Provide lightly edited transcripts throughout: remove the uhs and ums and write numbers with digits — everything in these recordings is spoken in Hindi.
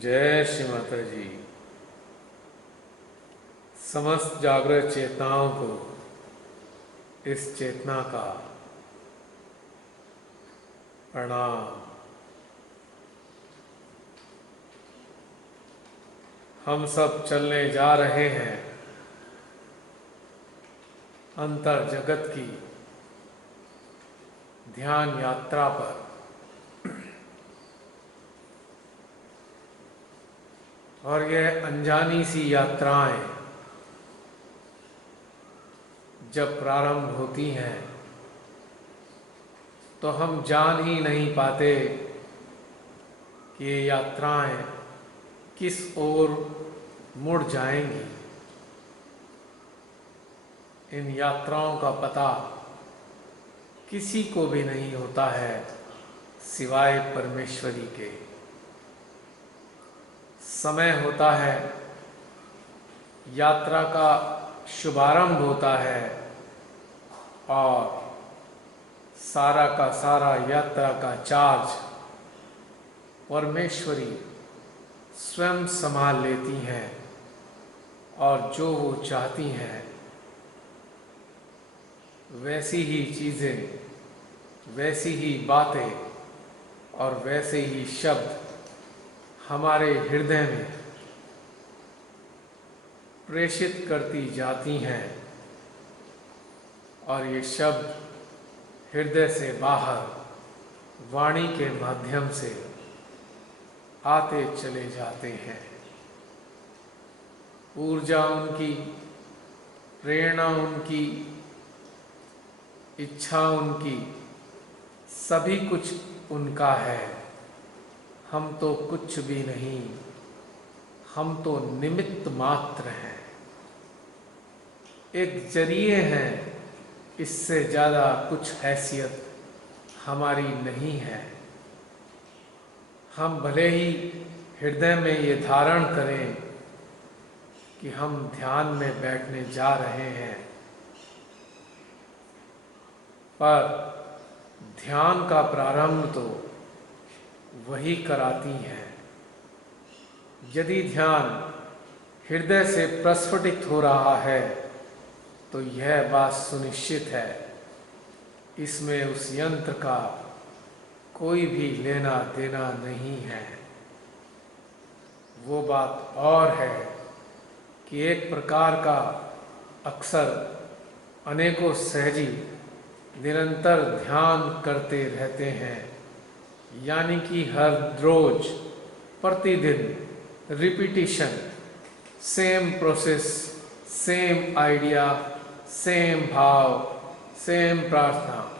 जय श्री माता जी। समस्त जागृत चेतनाओं को इस चेतना का प्रणाम। हम सब चलने जा रहे हैं अंतर जगत की ध्यान यात्रा पर। और यह अनजानी सी यात्राएं जब प्रारंभ होती हैं तो हम जान ही नहीं पाते कि ये यात्राएं किस ओर मुड़ जाएंगी। इन यात्राओं का पता किसी को भी नहीं होता है सिवाय परमेश्वरी के। समय होता है, यात्रा का शुभारंभ होता है और सारा का सारा यात्रा का चार्ज परमेश्वरी स्वयं संभाल लेती हैं और जो वो चाहती हैं वैसी ही चीज़ें, वैसी ही बातें और वैसे ही शब्द हमारे हृदय में प्रेषित करती जाती हैं और ये शब्द हृदय से बाहर वाणी के माध्यम से आते चले जाते हैं। ऊर्जा उनकी, प्रेरणा उनकी, इच्छा उनकी, सभी कुछ उनका है। हम तो कुछ भी नहीं, हम तो निमित्त मात्र हैं, एक जरिए हैं। इससे ज़्यादा कुछ हैसियत हमारी नहीं है। हम भले ही हृदय में ये धारण करें कि हम ध्यान में बैठने जा रहे हैं, पर ध्यान का प्रारंभ तो वही कराती हैं। यदि ध्यान हृदय से प्रस्फुटित हो रहा है तो यह बात सुनिश्चित है, इसमें उस यंत्र का कोई भी लेना देना नहीं है। वो बात और है कि एक प्रकार का अक्सर अनेकों सहजी निरंतर ध्यान करते रहते हैं, यानी कि हर रोज प्रतिदिन repetition, same process, same idea, same भाव, सेम प्रार्थना,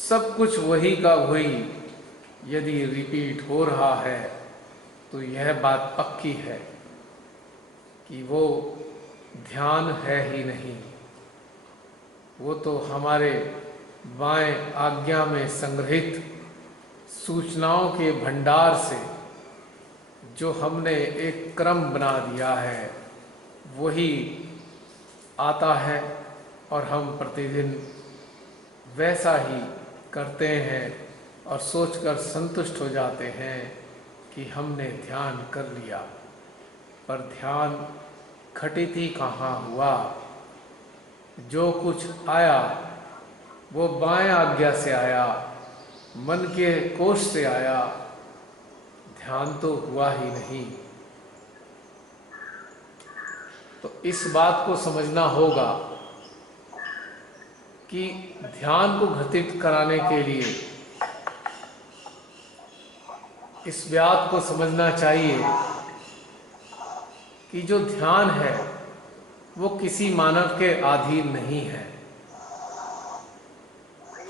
सब कुछ वही का वही यदि रिपीट हो रहा है तो यह बात पक्की है कि वो ध्यान है ही नहीं। वो तो हमारे बाएं आज्ञा में संग्रहित सूचनाओं के भंडार से जो हमने एक क्रम बना दिया है वही आता है और हम प्रतिदिन वैसा ही करते हैं और सोचकर संतुष्ट हो जाते हैं कि हमने ध्यान कर लिया। पर ध्यान घटित ही कहाँ हुआ। जो कुछ आया वो बाएं आज्ञा से आया, मन के कोश से आया, ध्यान तो हुआ ही नहीं। तो इस बात को समझना होगा कि ध्यान को घटित कराने के लिए इस बात को समझना चाहिए कि जो ध्यान है वो किसी मानव के अधीन नहीं है।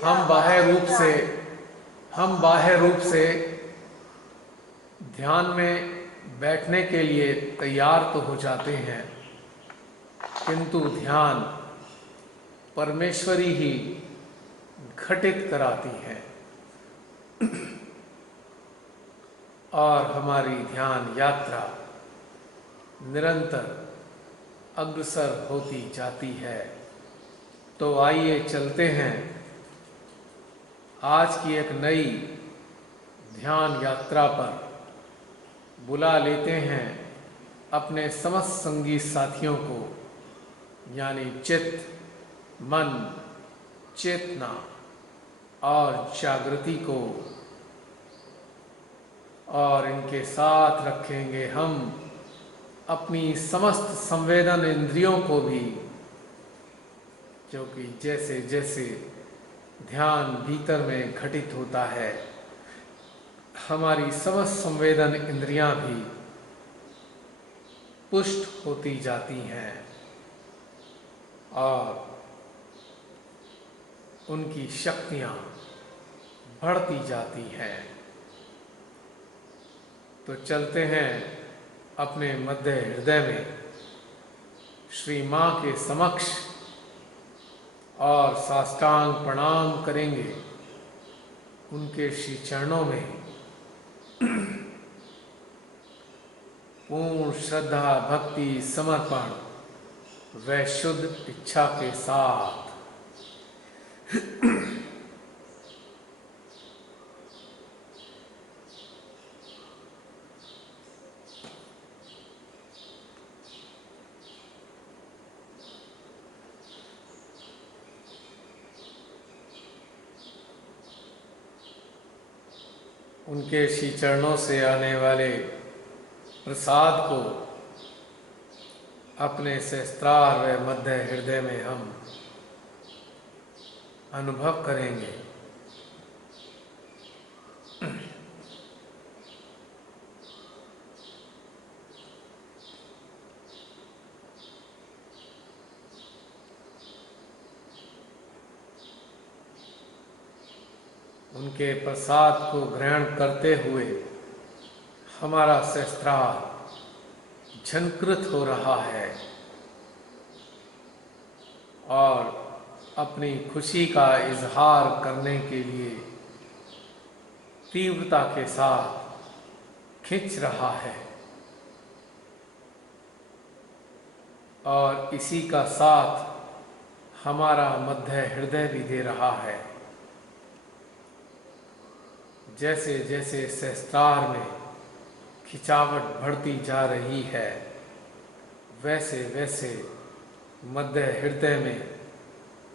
हम बाह्य रूप से ध्यान में बैठने के लिए तैयार तो हो जाते हैं, किंतु ध्यान परमेश्वरी ही घटित कराती है और हमारी ध्यान यात्रा निरंतर अग्रसर होती जाती है। तो आइए चलते हैं आज की एक नई ध्यान यात्रा पर। बुला लेते हैं अपने समस्त संगी साथियों को, यानी चित्त, मन, चेतना और जागृति को, और इनके साथ रखेंगे हम अपनी समस्त संवेदन इंद्रियों को भी, जो कि जैसे जैसे ध्यान भीतर में घटित होता है हमारी समस्त संवेदन इंद्रियां भी पुष्ट होती जाती हैं और उनकी शक्तियां बढ़ती जाती हैं। तो चलते हैं अपने मध्य हृदय में श्री मां के समक्ष और साष्टांग प्रणाम करेंगे उनके श्री चरणों में पूर्ण श्रद्धा, भक्ति, समर्पण व शुद्ध इच्छा के साथ। उनके श्री चरणों से आने वाले प्रसाद को अपने सहस्त्रार व मध्य हृदय में हम अनुभव करेंगे। उनके प्रसाद को ग्रहण करते हुए हमारा सहस्त्रार झंकृत हो रहा है और अपनी खुशी का इजहार करने के लिए तीव्रता के साथ खिंच रहा है और इसी का साथ हमारा मध्य हृदय भी दे रहा है। जैसे जैसे सहस्त्रार में खिंचावट बढ़ती जा रही है, वैसे वैसे मध्य हृदय में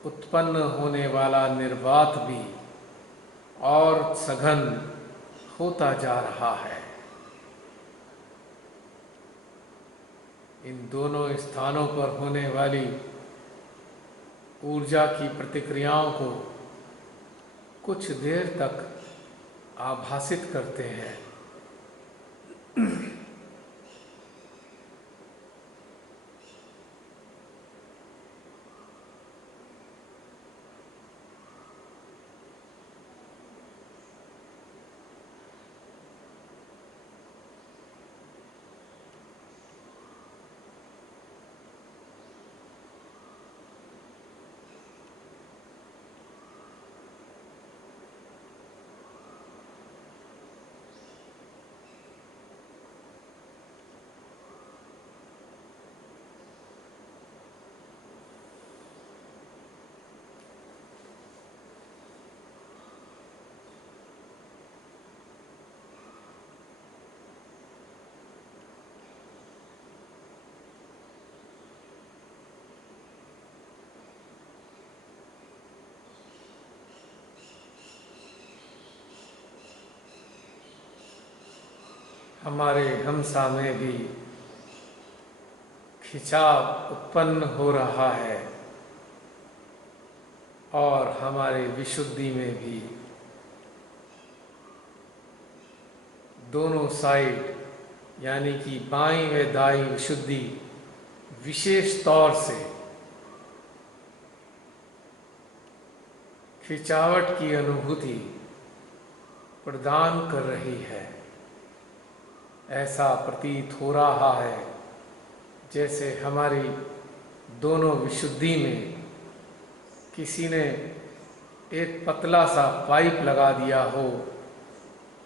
उत्पन्न होने वाला निर्वात भी और सघन होता जा रहा है। इन दोनों स्थानों पर होने वाली ऊर्जा की प्रतिक्रियाओं को कुछ देर तक आभासित करते हैं। हमारे हमसा में भी खिंचाव उत्पन्न हो रहा है और हमारे विशुद्धि में भी दोनों साइड यानी कि बाईं व दाईं विशुद्धि विशेष तौर से खिंचावट की अनुभूति प्रदान कर रही है। ऐसा प्रतीत हो रहा है जैसे हमारी दोनों विशुद्धि में किसी ने एक पतला सा पाइप लगा दिया हो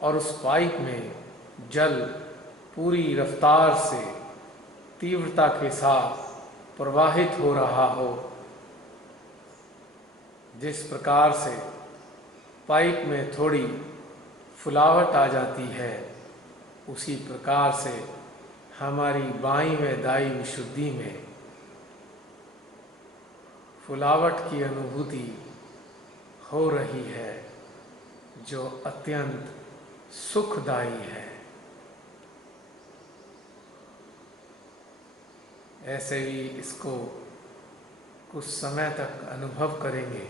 और उस पाइप में जल पूरी रफ्तार से तीव्रता के साथ प्रवाहित हो रहा हो। जिस प्रकार से पाइप में थोड़ी फुलावट आ जाती है, उसी प्रकार से हमारी बाईं व दाईं विशुद्धि में फुलावट की अनुभूति हो रही है, जो अत्यंत सुखदायी है। ऐसे ही इसको कुछ समय तक अनुभव करेंगे।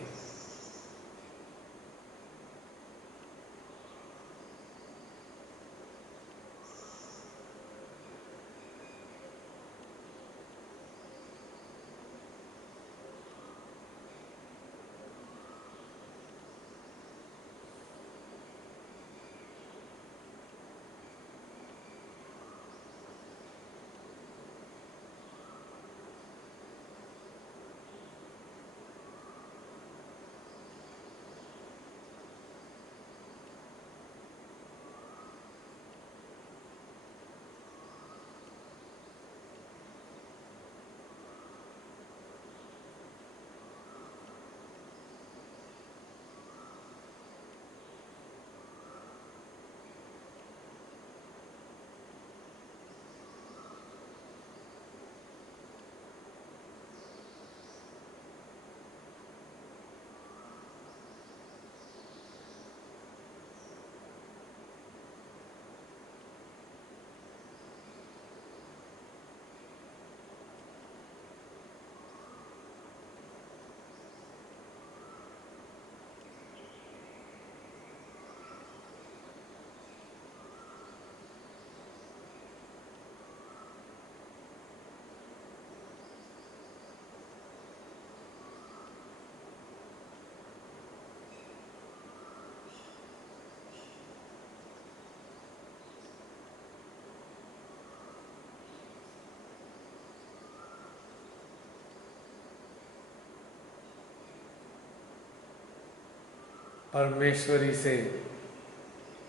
परमेश्वरी से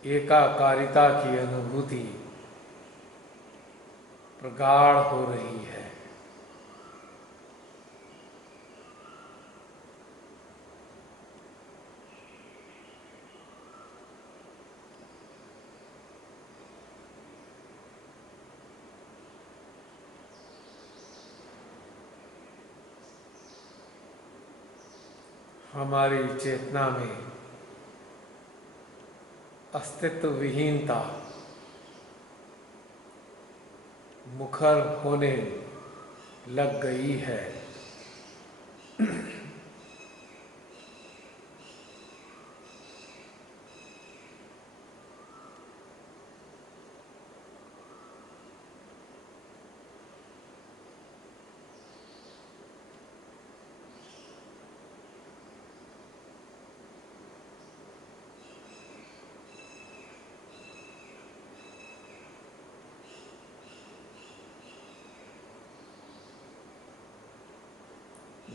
एकाकारिता की अनुभूति प्रगाढ़ हो रही है। हमारी चेतना में अस्तित्व विहीनता मुखर होने लग गई है।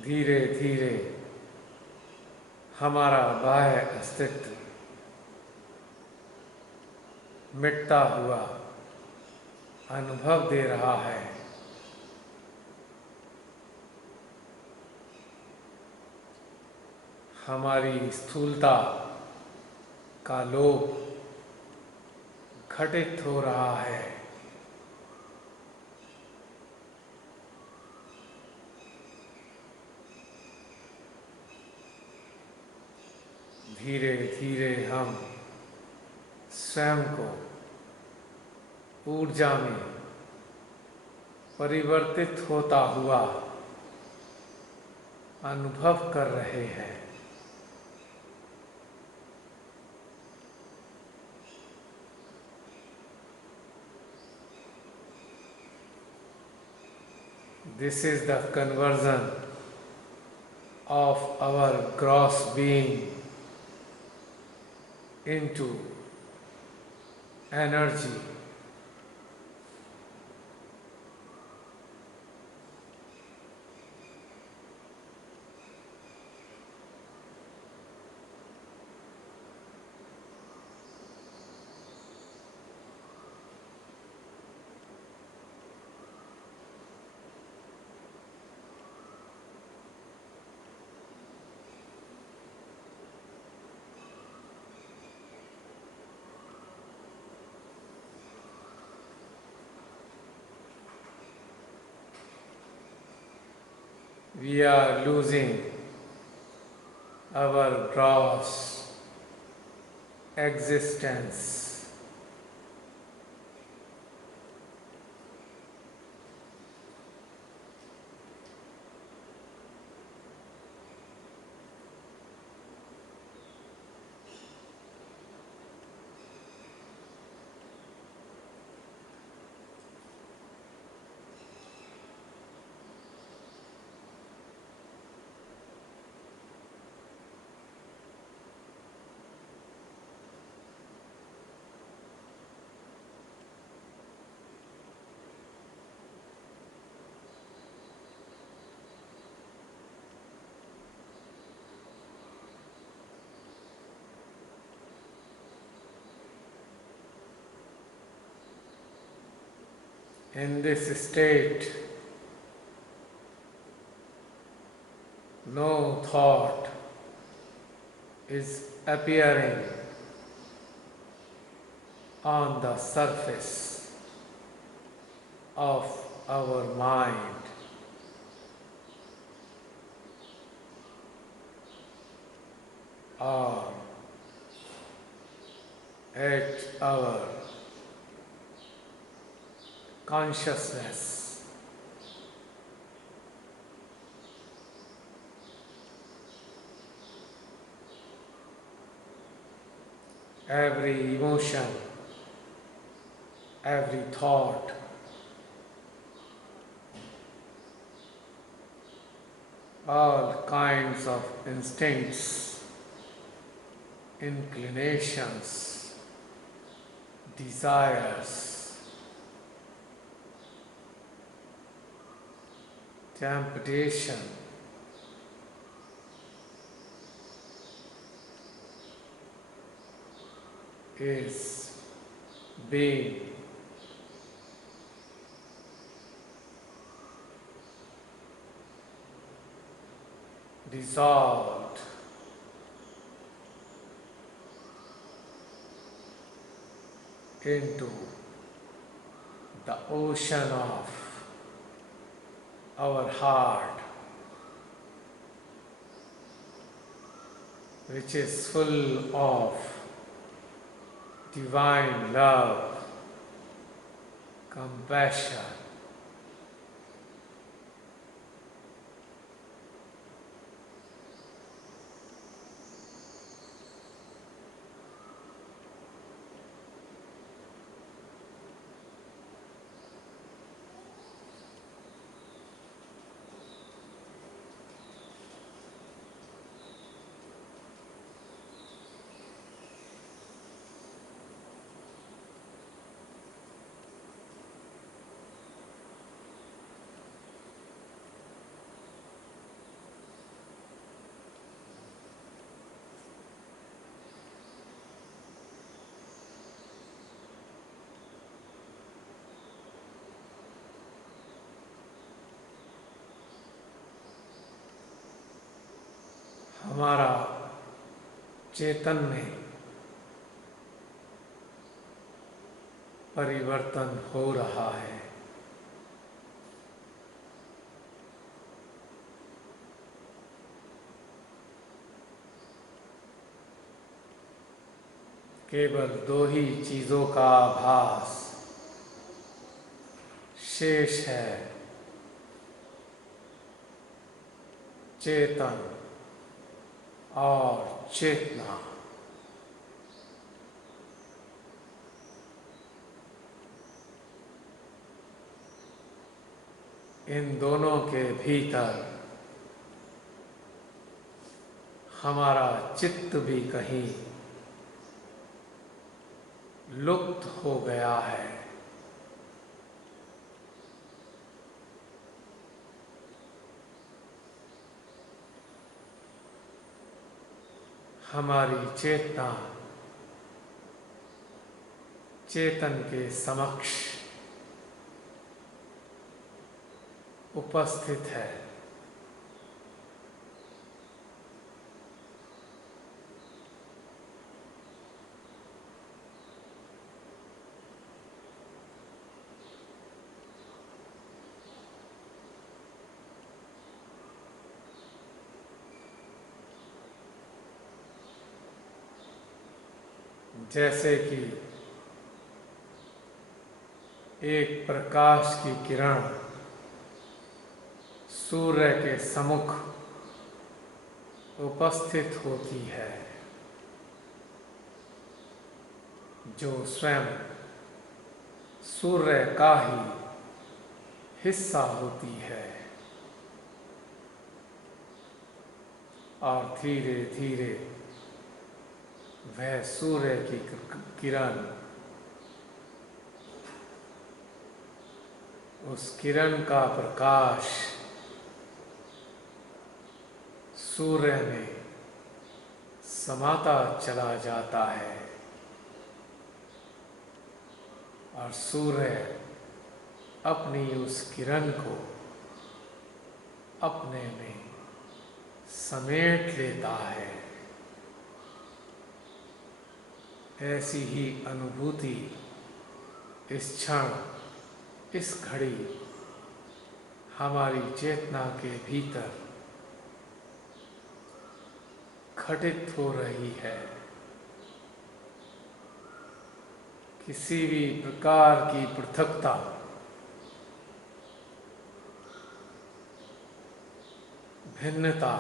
धीरे धीरे हमारा बाह्य अस्तित्व मिटता हुआ अनुभव दे रहा है। हमारी स्थूलता का लोभ घटित हो रहा है। धीरे धीरे हम स्वयं को ऊर्जा में परिवर्तित होता हुआ अनुभव कर रहे हैं। This is the conversion of our gross being into energy. We are losing our gross existence. In this state, no thought is appearing on the surface of our mind. Or at our consciousness. Every emotion, every thought, all kinds of instincts, inclinations, desires, temptation, is being dissolved into the ocean of our heart. which is full of divine love, compassion, हमारा चेतन में परिवर्तन हो रहा है। केवल दो ही चीजों का आभास शेष है, चेतन और चेतना। इन दोनों के भीतर हमारा चित्त भी कहीं लुप्त हो गया है। हमारी चेतना चेतन के समक्ष उपस्थित है। जैसे कि एक प्रकाश की किरण सूर्य के सम्मुख उपस्थित होती है, जो स्वयं सूर्य का ही हिस्सा होती है, और धीरे धीरे वह सूर्य की किरण उस किरण का प्रकाश सूर्य में समाता चला जाता है, और सूर्य अपनी उस किरण को अपने में समेट लेता है। ऐसी ही अनुभूति इस क्षण, इस घड़ी हमारी चेतना के भीतर घटित हो रही है। किसी भी प्रकार की पृथकता भिन्नता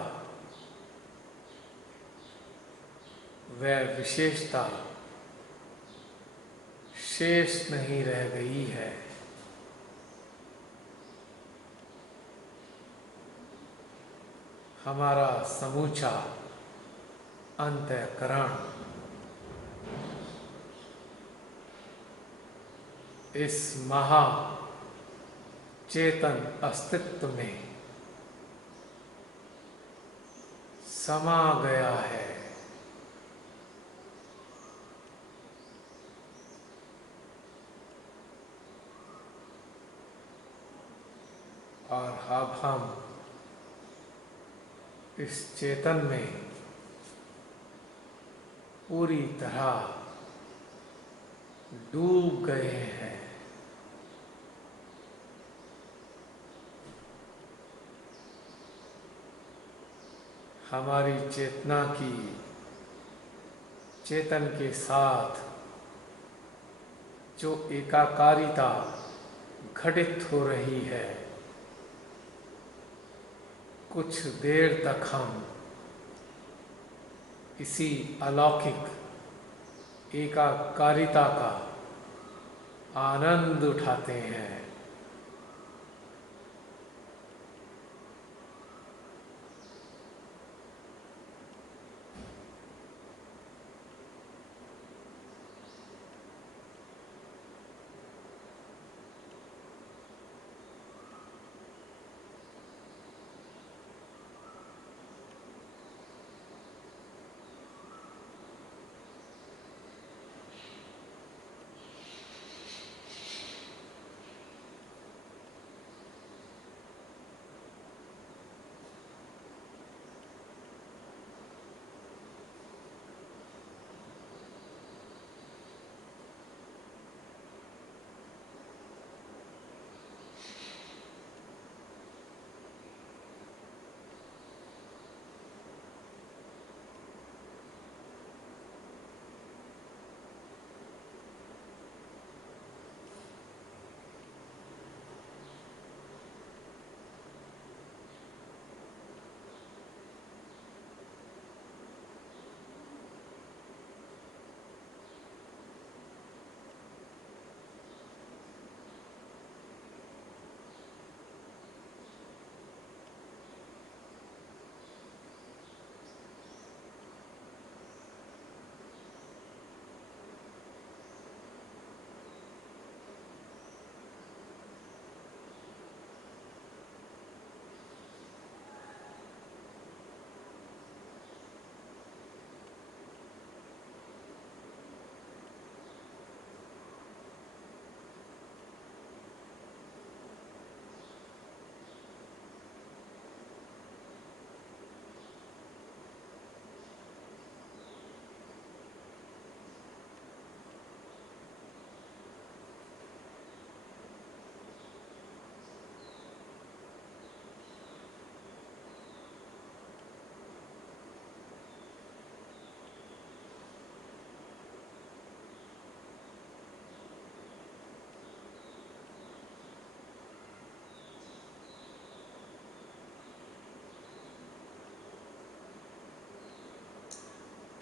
व विशेषता शेष नहीं रह गई है। हमारा समूचा अंतःकरण इस महा चेतन अस्तित्व में समा गया है। और अब हम इस चेतन में पूरी तरह डूब गए हैं। हमारी चेतना की चेतन के साथ जो एकाकारिता घटित हो रही है, कुछ देर तक हम इसी अलौकिक एकाकारिता का आनंद उठाते हैं।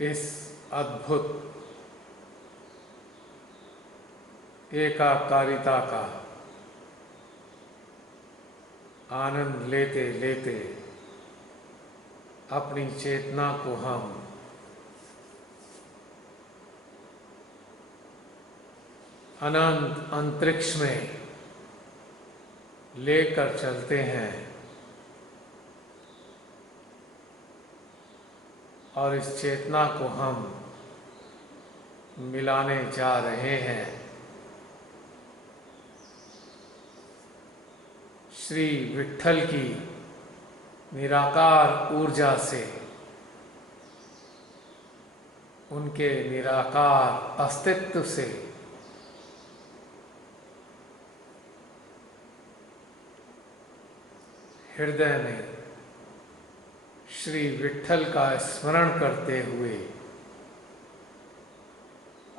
इस अद्भुत एकाकारिता का आनंद लेते लेते अपनी चेतना को हम अनंत अंतरिक्ष में लेकर चलते हैं और इस चेतना को हम मिलाने जा रहे हैं श्री विट्ठल की निराकार ऊर्जा से, उनके निराकार अस्तित्व से। हृदय में श्री विट्ठल का स्मरण करते हुए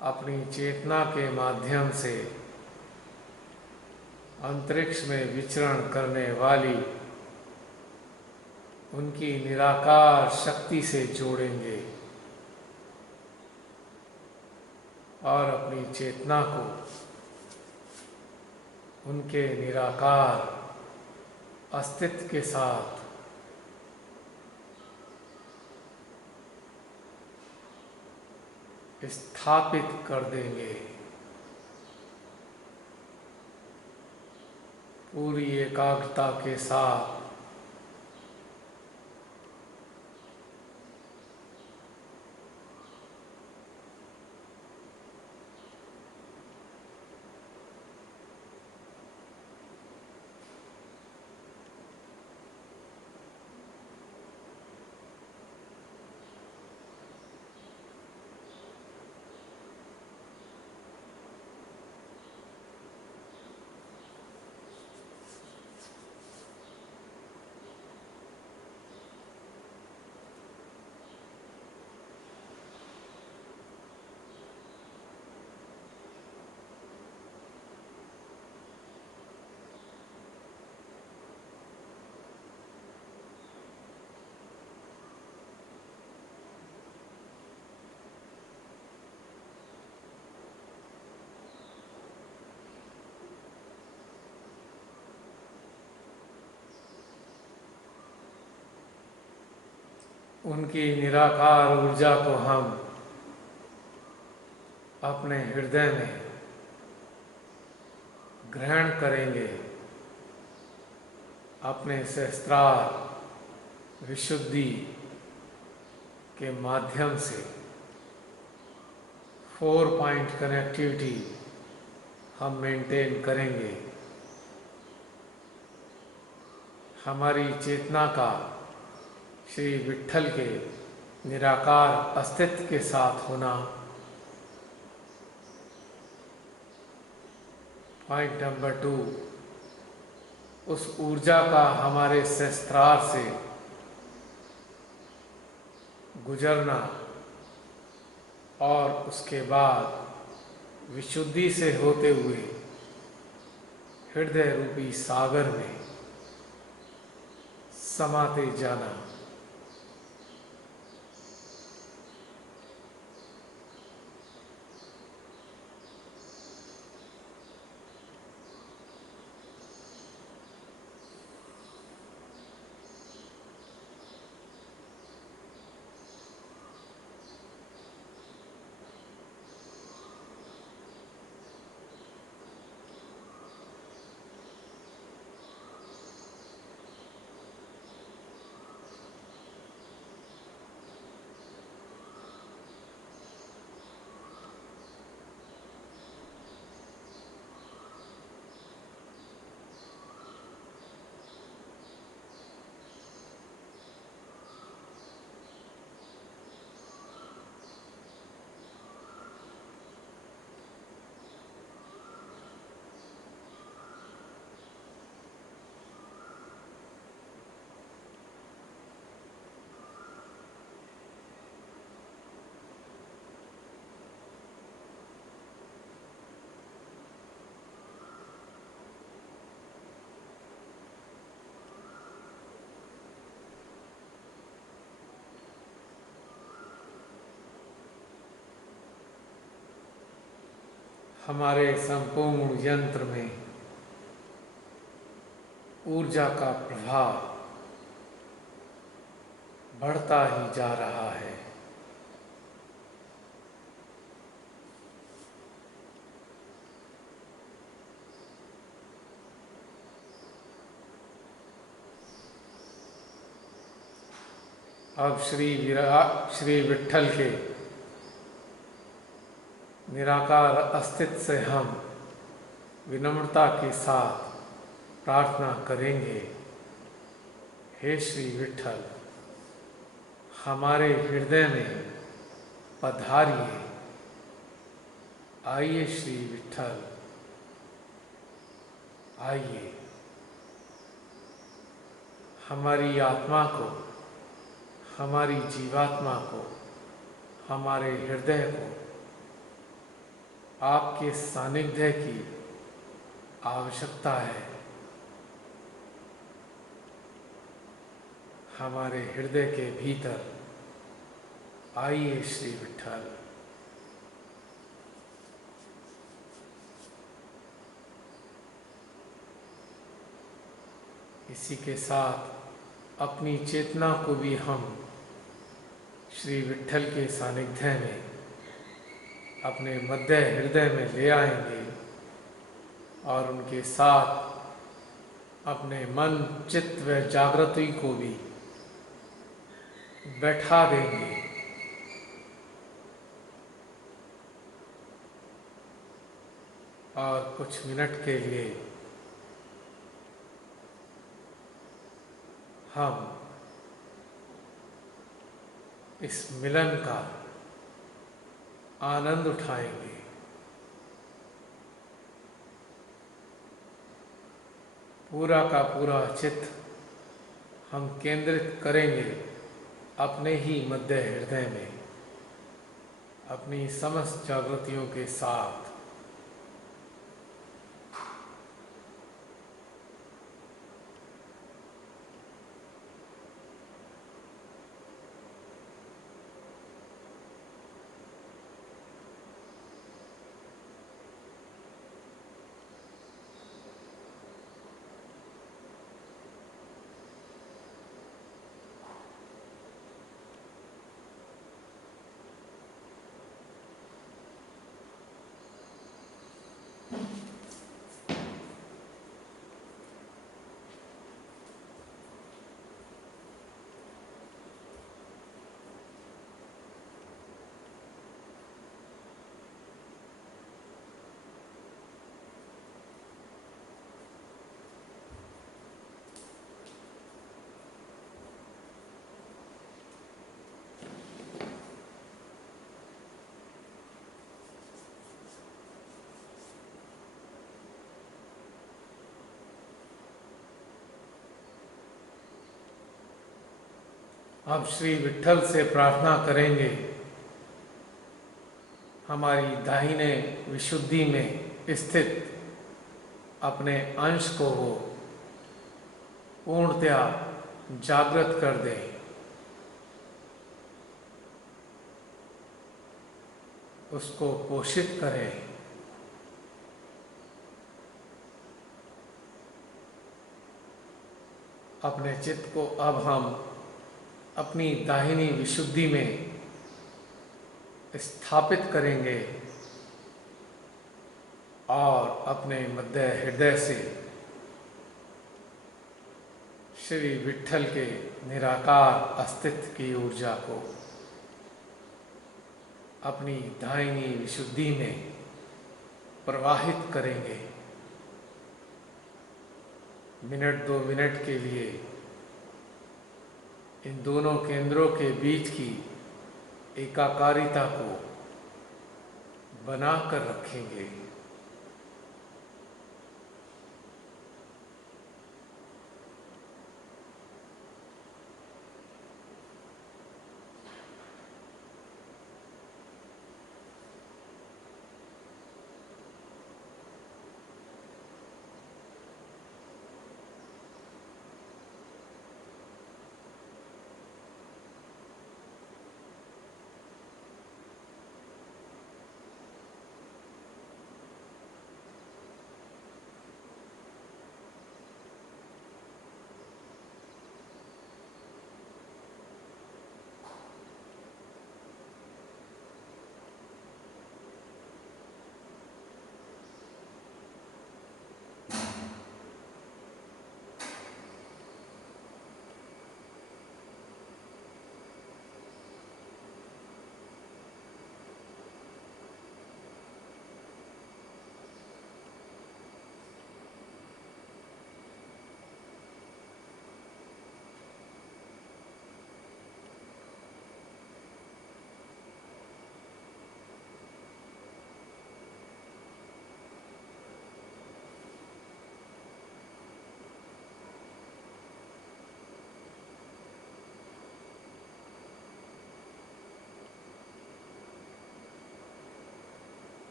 अपनी चेतना के माध्यम से अंतरिक्ष में विचरण करने वाली उनकी निराकार शक्ति से जोड़ेंगे और अपनी चेतना को उनके निराकार अस्तित्व के साथ स्थापित कर देंगे। पूरी एकाग्रता के साथ उनकी निराकार ऊर्जा को हम अपने हृदय में ग्रहण करेंगे। अपने सहस्त्रार विशुद्धि के माध्यम से 4 पॉइंट कनेक्टिविटी हम मेंटेन करेंगे। हमारी चेतना का श्री विट्ठल के निराकार अस्तित्व के साथ होना। पॉइंट नंबर 2, उस ऊर्जा का हमारे सहस्त्रार से गुजरना और उसके बाद विशुद्धि से होते हुए हृदय रूपी सागर में समाते जाना। हमारे संपूर्ण यंत्र में ऊर्जा का प्रभाव बढ़ता ही जा रहा है। अब श्री विट्ठल के निराकार अस्तित्व से हम विनम्रता के साथ प्रार्थना करेंगे। हे श्री विट्ठल, हमारे हृदय में पधारिए। आइए श्री विट्ठल, आइए। हमारी आत्मा को, हमारी जीवात्मा को, हमारे हृदय को आपके सानिध्य की आवश्यकता है। हमारे हृदय के भीतर आइए श्री विट्ठल। इसी के साथ अपनी चेतना को भी हम श्री विट्ठल के सानिध्य में अपने मध्य हृदय में ले आएंगे और उनके साथ अपने मन, चित्त व जागृति को भी बैठा देंगे। और कुछ मिनट के लिए हम इस मिलन का आनंद उठाएंगे। पूरा का पूरा चित्त हम केंद्रित करेंगे अपने ही मध्य हृदय में, अपनी समस्त जागृतियों के साथ। अब श्री विट्ठल से प्रार्थना करेंगे हमारी दाहिने विशुद्धि में स्थित अपने अंश को वो पूर्णतया जागृत कर दे। उसको पोषित करें। अपने चित्त को अब हम अपनी दाहिनी विशुद्धि में स्थापित करेंगे और अपने मध्य हृदय से श्री विट्ठल के निराकार अस्तित्व की ऊर्जा को अपनी दाहिनी विशुद्धि में प्रवाहित करेंगे। मिनट 2 मिनट के लिए इन दोनों केंद्रों के बीच की एकाकारिता को बनाकर रखेंगे।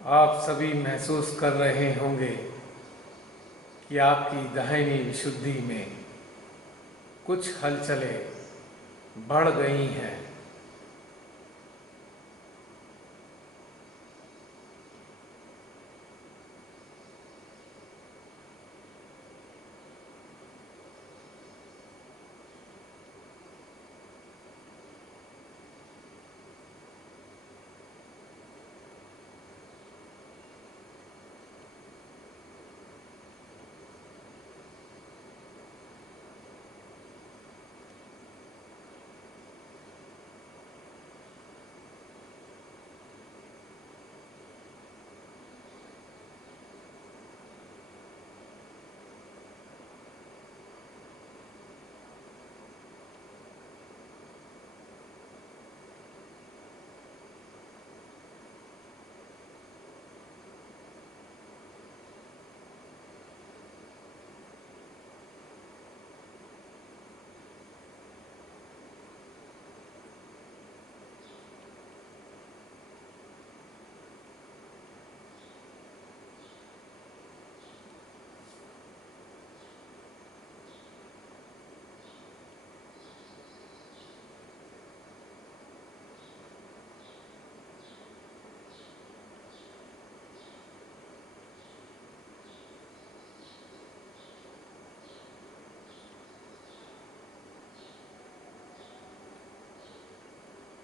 आप सभी महसूस कर रहे होंगे कि आपकी दाहिनी विशुद्धि में कुछ हलचलें बढ़ गई हैं।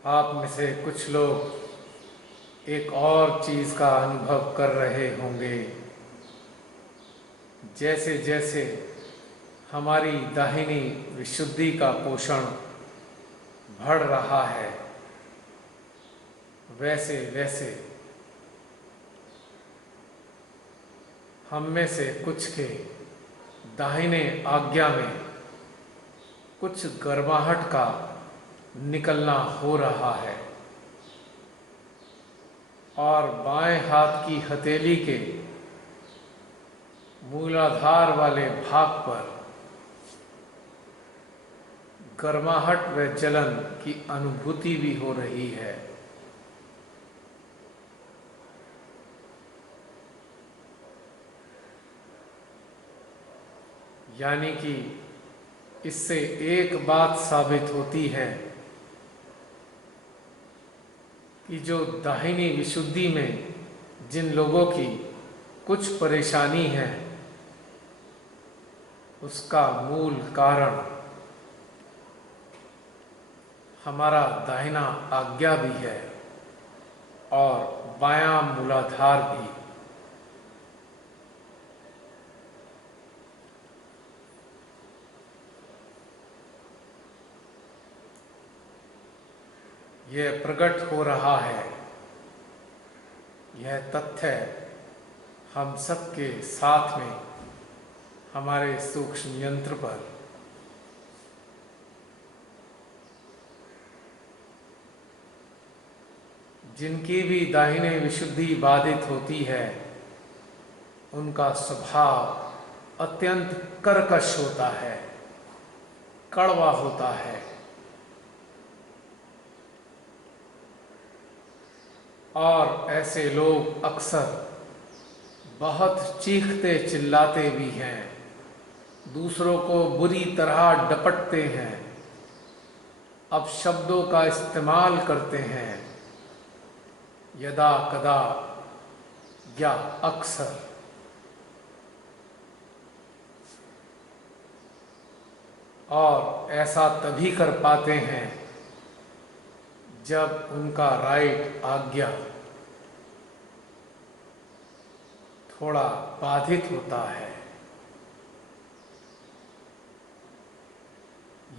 आप में से कुछ लोग एक और चीज का अनुभव कर रहे होंगे। जैसे जैसे हमारी दाहिनी विशुद्धि का पोषण बढ़ रहा है, वैसे वैसे हम में से कुछ के दाहिने आज्ञा में कुछ गर्माहट का निकलना हो रहा है और बाएं हाथ की हथेली के मूलाधार वाले भाग पर गर्माहट व जलन की अनुभूति भी हो रही है। यानी कि इससे एक बात साबित होती है कि जो दाहिनी विशुद्धि में जिन लोगों की कुछ परेशानी है, उसका मूल कारण हमारा दाहिना आज्ञा भी है और बायां मूलाधार भी। यह प्रकट हो रहा है, यह तथ्य हम सबके साथ में हमारे सूक्ष्म यंत्र पर जिनकी भी दाहिने विशुद्धि बाधित होती है, उनका स्वभाव अत्यंत कर्कश होता है, कड़वा होता है और ऐसे लोग अक्सर बहुत चीखते चिल्लाते भी हैं, दूसरों को बुरी तरह डपटते हैं, अपशब्दों का इस्तेमाल करते हैं, यदा कदा या अक्सर। और ऐसा तभी कर पाते हैं जब उनका राइट आज्ञा थोड़ा बाधित होता है।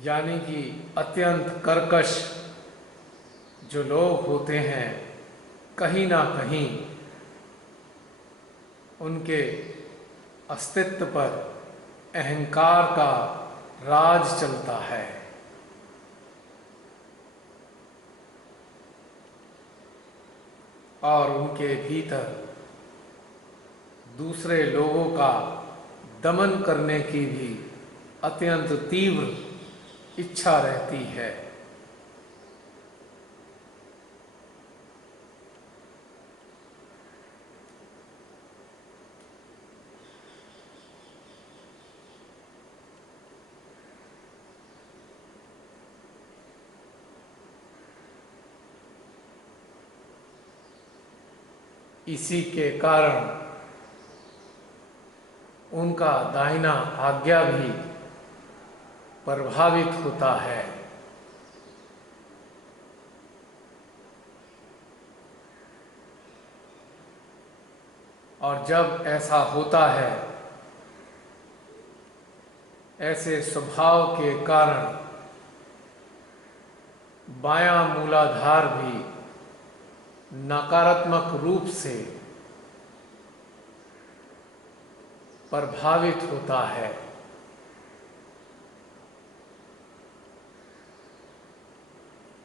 यानी कि अत्यंत कर्कश जो लोग होते हैं, कहीं ना कहीं उनके अस्तित्व पर अहंकार का राज चलता है। और उनके भीतर दूसरे लोगों का दमन करने की भी अत्यंत तीव्र इच्छा रहती है। इसी के कारण उनका दाहिना आज्ञा भी प्रभावित होता है। और जब ऐसा होता है, ऐसे स्वभाव के कारण बायां मूलाधार भी नकारात्मक रूप से प्रभावित होता है।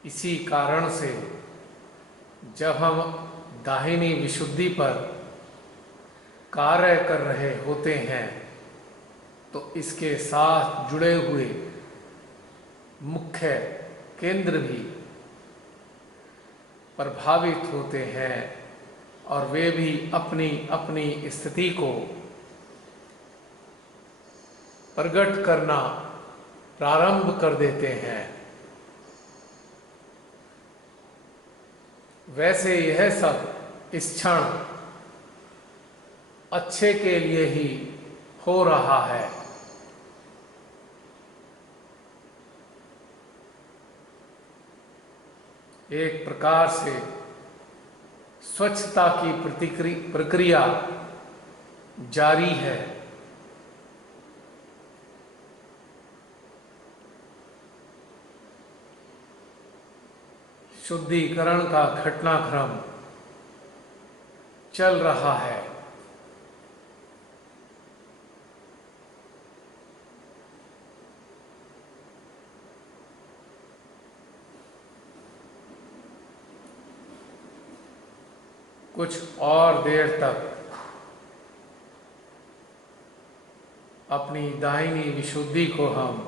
इसी कारण से जब हम दाहिनी विशुद्धि पर कार्य कर रहे होते हैं, तो इसके साथ जुड़े हुए मुख्य केंद्र भी प्रभावित होते हैं और वे भी अपनी अपनी स्थिति को प्रकट करना प्रारंभ कर देते हैं। वैसे यह सब इस क्षण अच्छे के लिए ही हो रहा है। एक प्रकार से स्वच्छता की प्रक्रिया जारी है। शुद्धिकरण का घटनाक्रम चल रहा है। कुछ और देर तक अपनी दाहिनी विशुद्धि को हम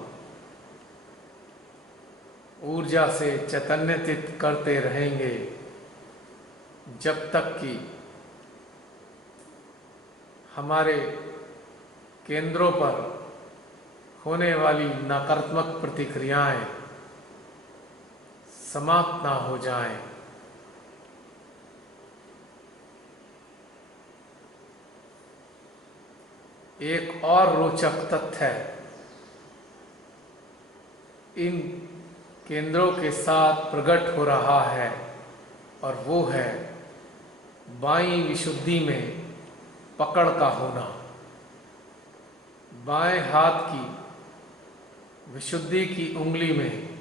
ऊर्जा से चैतन्यतित करते रहेंगे जब तक कि हमारे केंद्रों पर होने वाली नकारात्मक प्रतिक्रियाएं समाप्त ना हो जाएं। एक और रोचक तथ्य इन केंद्रों के साथ प्रकट हो रहा है और वो है बाईं विशुद्धि में पकड़ का होना। बाएं हाथ की विशुद्धि की उंगली में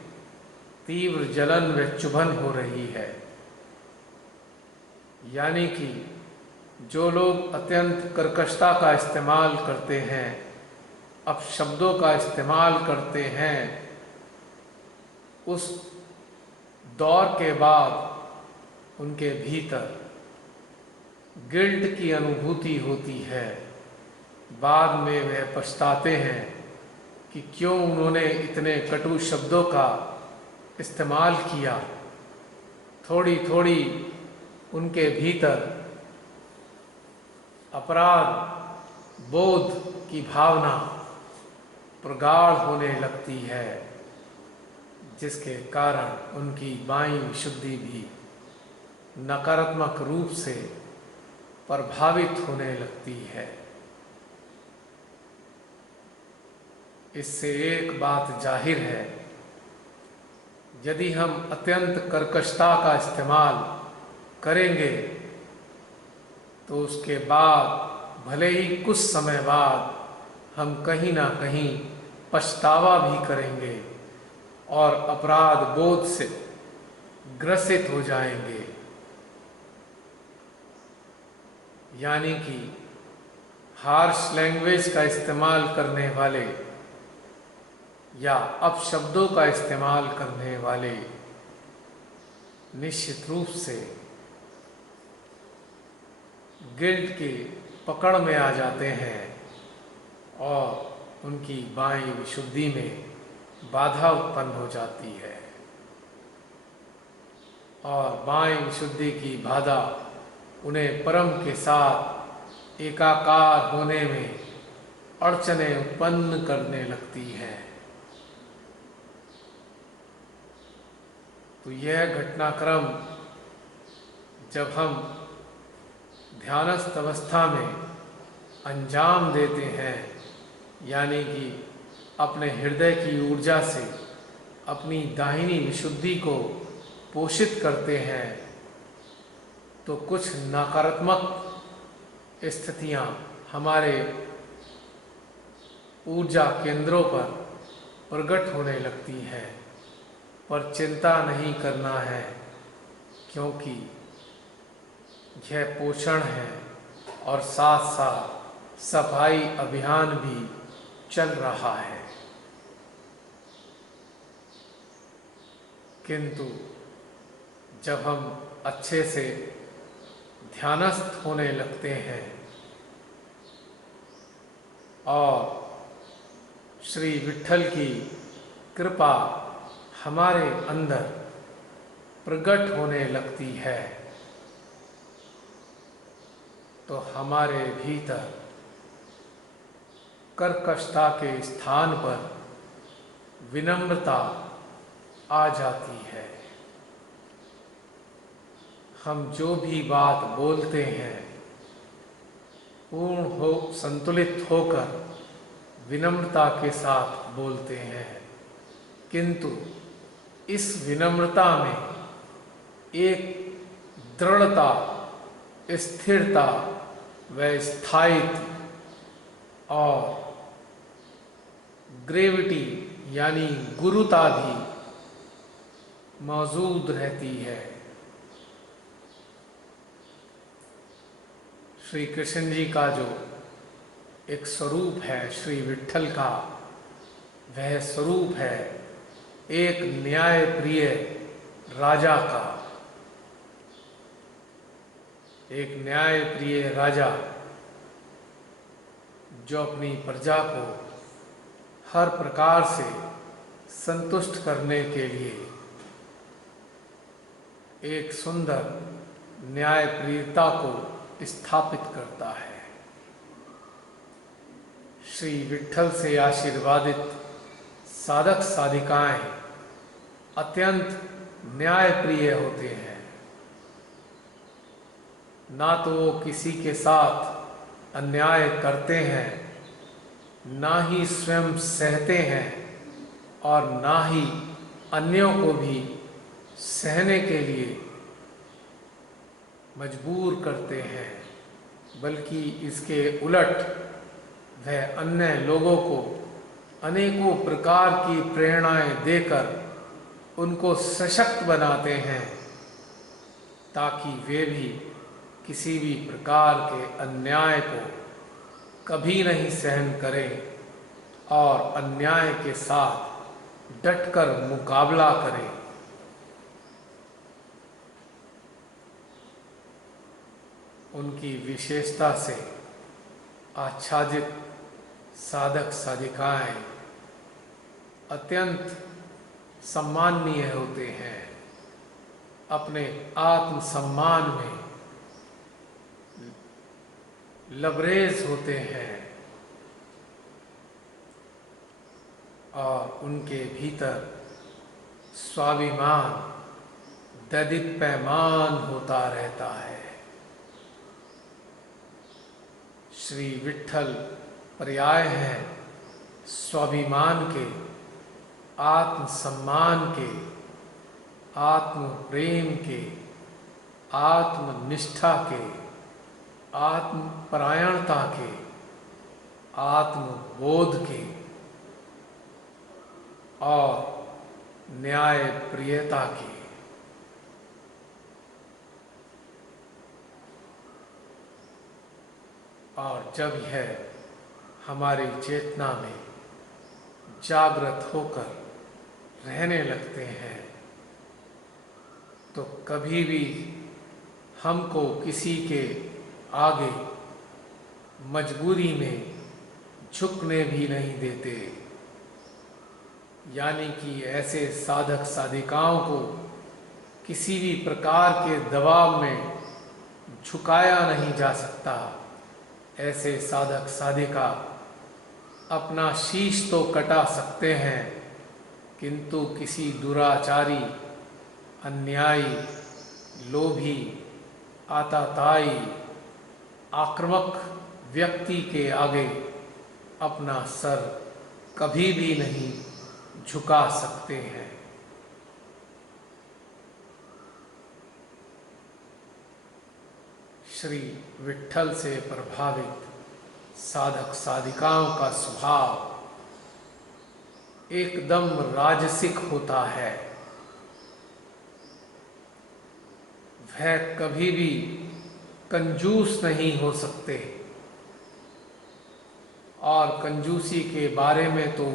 तीव्र जलन व चुभन हो रही है। यानी कि जो लोग अत्यंत कर्कशता का इस्तेमाल करते हैं, अपशब्दों का इस्तेमाल करते हैं, उस दौर के बाद उनके भीतर गिल्ट की अनुभूति होती है। बाद में वे पछताते हैं कि क्यों उन्होंने इतने कटु शब्दों का इस्तेमाल किया। थोड़ी थोड़ी उनके भीतर अपराध बोध की भावना प्रगाढ़ होने लगती है, जिसके कारण उनकी बाईं विशुद्धि भी नकारात्मक रूप से प्रभावित होने लगती है। इससे एक बात जाहिर है, यदि हम अत्यंत कर्कशता का इस्तेमाल करेंगे तो उसके बाद भले ही कुछ समय बाद हम कहीं ना कहीं पछतावा भी करेंगे और अपराध बोध से ग्रसित हो जाएंगे। यानी कि हार्श लैंग्वेज का इस्तेमाल करने वाले या अपशब्दों का इस्तेमाल करने वाले निश्चित रूप से गिल्ट की पकड़ में आ जाते हैं और उनकी बाईं विशुद्धि में बाधा उत्पन्न हो जाती है। और बाईं विशुद्धि की बाधा उन्हें परम के साथ एकाकार होने में अड़चनें उत्पन्न करने लगती हैं। तो यह घटनाक्रम जब हम ध्यानस्थ अवस्था में अंजाम देते हैं, यानी कि अपने हृदय की ऊर्जा से अपनी दाहिनी विशुद्धि को पोषित करते हैं, तो कुछ नकारात्मक स्थितियां हमारे ऊर्जा केंद्रों पर प्रकट होने लगती हैं। पर चिंता नहीं करना है, क्योंकि यह पोषण है और साथ साथ सफाई अभियान भी चल रहा है। किंतु जब हम अच्छे से ध्यानस्थ होने लगते हैं और श्री विट्ठल की कृपा हमारे अंदर प्रकट होने लगती है, तो हमारे भीतर कर्कशता के स्थान पर विनम्रता आ जाती है। हम जो भी बात बोलते हैं पूर्ण हो संतुलित होकर विनम्रता के साथ बोलते हैं, किंतु इस विनम्रता में एक दृढ़ता, स्थिरता व स्थायित्व और ग्रेविटी यानी गुरुता भी मौजूद रहती है। श्री कृष्ण जी का जो एक स्वरूप है श्री विट्ठल का, वह स्वरूप है एक न्याय प्रिय राजा का। एक न्याय प्रिय राजा जो अपनी प्रजा को हर प्रकार से संतुष्ट करने के लिए एक सुंदर न्यायप्रियता को स्थापित करता है। श्री विट्ठल से आशीर्वादित साधक साधिकाएं अत्यंत न्यायप्रिय होते हैं। ना तो वो किसी के साथ अन्याय करते हैं, ना ही स्वयं सहते हैं और ना ही अन्यों को भी सहने के लिए मजबूर करते हैं, बल्कि इसके उलट वह अन्य लोगों को अनेकों प्रकार की प्रेरणाएं देकर उनको सशक्त बनाते हैं, ताकि वे भी किसी भी प्रकार के अन्याय को कभी नहीं सहन करें और अन्याय के साथ डटकर मुकाबला करें। उनकी विशेषता से आच्छादित साधक साधिकाएं अत्यंत सम्माननीय होते हैं। अपने आत्मसम्मान में लबरेज होते हैं और उनके भीतर स्वाभिमान दैदीप्यमान होता रहता है। श्री विट्ठल पर्याय हैं स्वाभिमान के, आत्मसम्मान के, आत्म प्रेम के, आत्मनिष्ठा के, आत्मपरायणता के, आत्मबोध के और न्यायप्रियता के। और जब यह हमारी चेतना में जागृत होकर रहने लगते हैं तो कभी भी हमको किसी के आगे मजबूरी में झुकने भी नहीं देते। यानी कि ऐसे साधक साधिकाओं को किसी भी प्रकार के दबाव में झुकाया नहीं जा सकता। ऐसे साधक साधिका अपना शीश तो कटा सकते हैं, किंतु किसी दुराचारी, अन्यायी, लोभी, आताताई, आक्रामक व्यक्ति के आगे अपना सर कभी भी नहीं झुका सकते हैं। श्री विट्ठल से प्रभावित साधक साधिकाओं का स्वभाव एकदम राजसिक होता है। वह कभी भी कंजूस नहीं हो सकते और कंजूसी के बारे में तो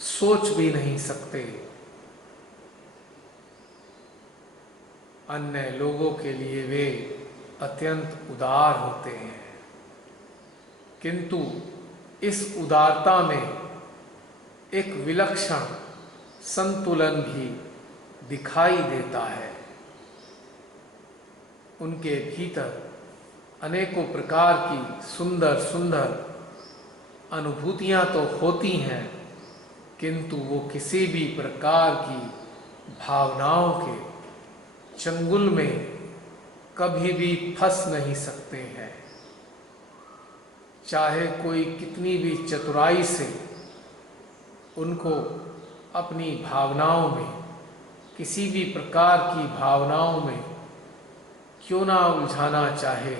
सोच भी नहीं सकते। अन्य लोगों के लिए वे अत्यंत उदार होते हैं, किंतु इस उदारता में एक विलक्षण संतुलन भी दिखाई देता है। उनके भीतर अनेकों प्रकार की सुंदर सुंदर अनुभूतियां तो होती हैं, किंतु वो किसी भी प्रकार की भावनाओं के चंगुल में कभी भी फंस नहीं सकते हैं। चाहे कोई कितनी भी चतुराई से उनको अपनी भावनाओं में, किसी भी प्रकार की भावनाओं में क्यों ना उलझाना चाहे,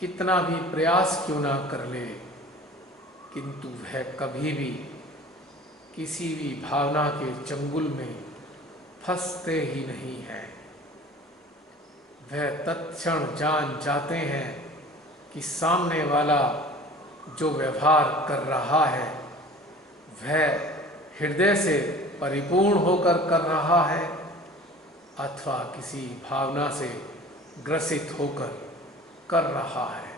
कितना भी प्रयास क्यों ना कर ले, किंतु वह कभी भी किसी भी भावना के चंगुल में फंसते ही नहीं है। वह तत्क्षण जान जाते हैं कि सामने वाला जो व्यवहार कर रहा है वह हृदय से परिपूर्ण होकर कर रहा है अथवा किसी भावना से ग्रसित होकर कर रहा है।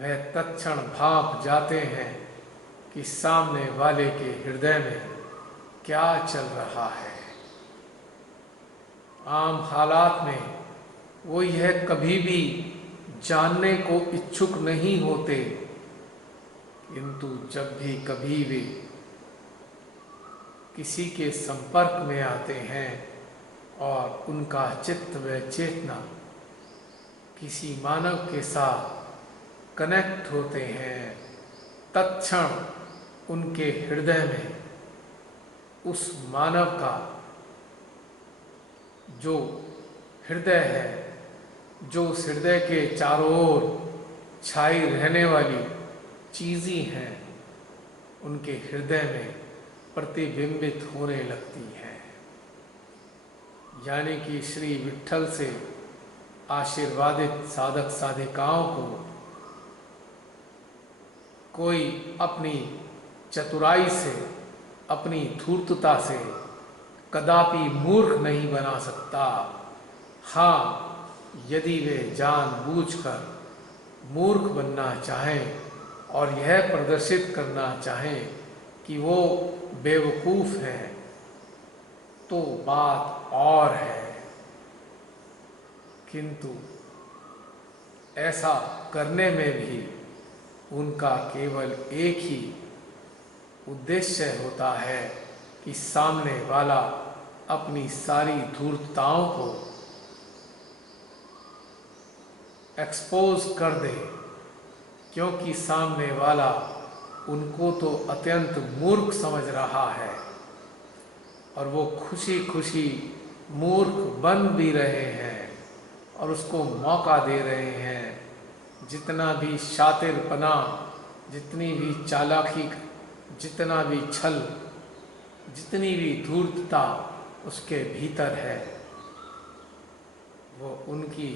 वह तत्क्षण भाप जाते हैं कि सामने वाले के हृदय में क्या चल रहा है। आम हालात में वो यह कभी भी जानने को इच्छुक नहीं होते, किंतु जब भी कभी वे किसी के संपर्क में आते हैं और उनका चित्त व चेतना किसी मानव के साथ कनेक्ट होते हैं, तत्क्षण उनके हृदय में उस मानव का जो हृदय है, जो उस हृदय के चारों ओर छाई रहने वाली चीज़ें हैं, उनके हृदय में प्रतिबिंबित होने लगती है। यानी कि श्री विट्ठल से आशीर्वादित साधक साधिकाओं को कोई अपनी चतुराई से, अपनी धूर्तता से कदापि मूर्ख नहीं बना सकता। हाँ, यदि वे जानबूझकर मूर्ख बनना चाहें और यह प्रदर्शित करना चाहें कि वो बेवकूफ़ हैं, तो बात और है, किंतु ऐसा करने में भी उनका केवल एक ही उद्देश्य होता है कि सामने वाला अपनी सारी धूर्तताओं को एक्सपोज कर दे, क्योंकि सामने वाला उनको तो अत्यंत मूर्ख समझ रहा है और वो खुशी खुशी मूर्ख बन भी रहे हैं और उसको मौका दे रहे हैं। जितना भी शातिरपना, जितनी भी चालाकी, जितना भी छल, जितनी भी धूर्तता उसके भीतर है, वो उनकी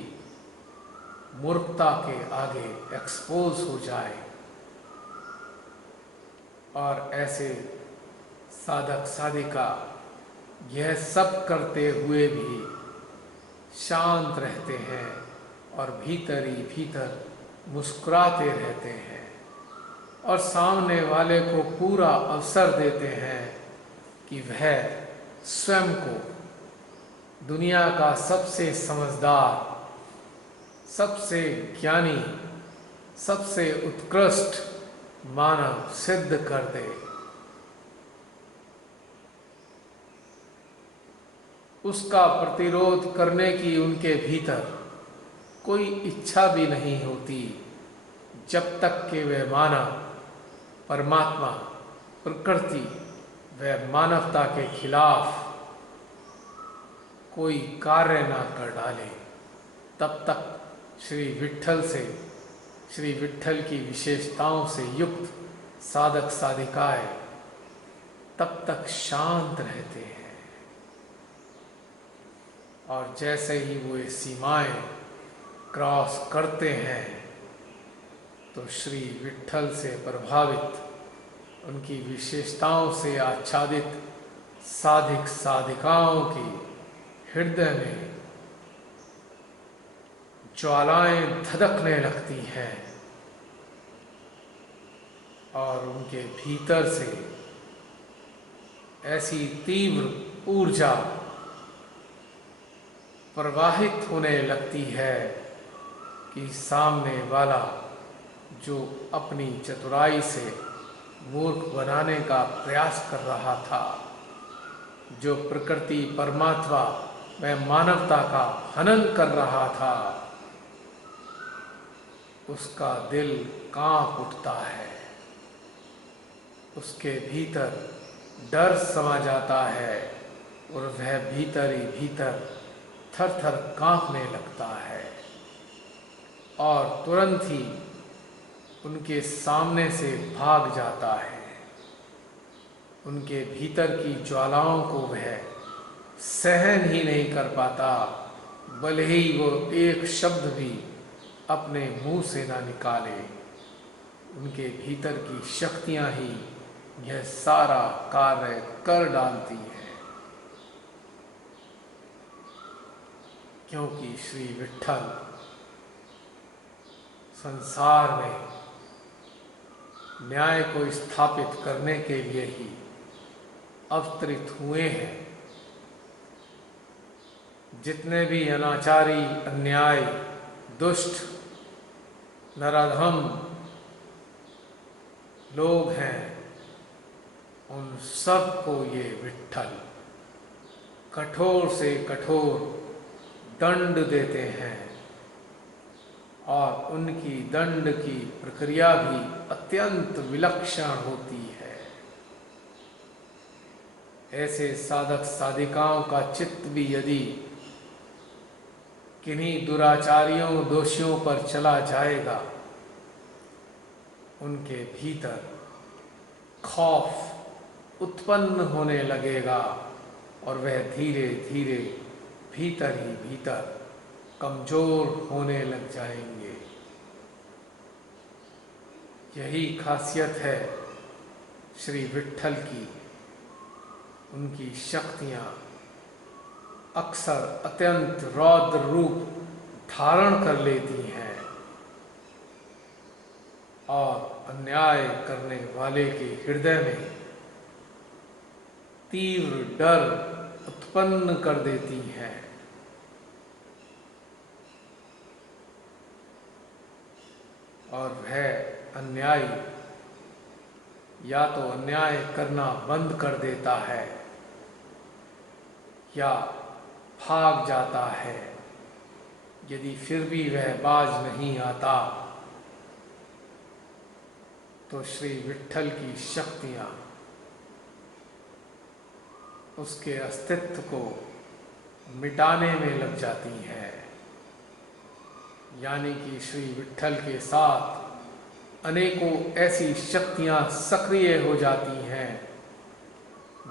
मूर्खता के आगे एक्सपोज हो जाए। और ऐसे साधक साधिका यह सब करते हुए भी शांत रहते हैं और भीतर ही भीतर मुस्कुराते रहते हैं और सामने वाले को पूरा अवसर देते हैं कि वह स्वयं को दुनिया का सबसे समझदार, सबसे ज्ञानी, सबसे उत्कृष्ट मानव सिद्ध कर दे। उसका प्रतिरोध करने की उनके भीतर कोई इच्छा भी नहीं होती, जब तक कि वे मानव, परमात्मा, प्रकृति व मानवता के खिलाफ कोई कार्य ना कर डाले। तब तक श्री विट्ठल से, श्री विट्ठल की विशेषताओं से युक्त साधक साधिकाएं तब तक शांत रहते हैं। और जैसे ही वो ये सीमाएं क्रॉस करते हैं तो श्री विट्ठल से प्रभावित, उनकी विशेषताओं से आच्छादित साधिक साधिकाओं की हृदय में ज्वालाएं धधकने लगती हैं और उनके भीतर से ऐसी तीव्र ऊर्जा प्रवाहित होने लगती है कि सामने वाला जो अपनी चतुराई से मूर्ख बनाने का प्रयास कर रहा था, जो प्रकृति, परमात्मा व मानवता का हनन कर रहा था, उसका दिल कांप उठता है, उसके भीतर डर समा जाता है और वह भीतर ही भीतर थर थर कांपने लगता है और तुरंत ही उनके सामने से भाग जाता है। उनके भीतर की ज्वालाओं को वह सहन ही नहीं कर पाता, भले ही वो एक शब्द भी अपने मुंह से ना निकाले। उनके भीतर की शक्तियां ही यह सारा कार्य कर डालती हैं, क्योंकि श्री विट्ठल संसार में न्याय को स्थापित करने के लिए ही अवतरित हुए हैं। जितने भी अनाचारी, अन्याय, दुष्ट, नराधम लोग हैं, उन सबको ये विट्ठल कठोर से कठोर दंड देते हैं और उनकी दंड की प्रक्रिया भी अत्यंत विलक्षण होती है। ऐसे साधक साधिकाओं का चित्त भी यदि किन्हीं दुराचारियों, दोषियों पर चला जाएगा, उनके भीतर खौफ उत्पन्न होने लगेगा और वह धीरे धीरे भीतर ही भीतर कमजोर होने लग जाएंगे। यही खासियत है श्री विट्ठल की। उनकी शक्तियां अक्सर अत्यंत रौद्र रूप धारण कर लेती हैं और अन्याय करने वाले के हृदय में तीव्र डर उत्पन्न कर देती हैं। और वह अन्यायी या तो अन्याय करना बंद कर देता है या भाग जाता है। यदि फिर भी वह बाज नहीं आता तो श्री विट्ठल की शक्तियां उसके अस्तित्व को मिटाने में लग जाती हैं। यानी कि श्री विट्ठल के साथ अनेकों ऐसी शक्तियां सक्रिय हो जाती हैं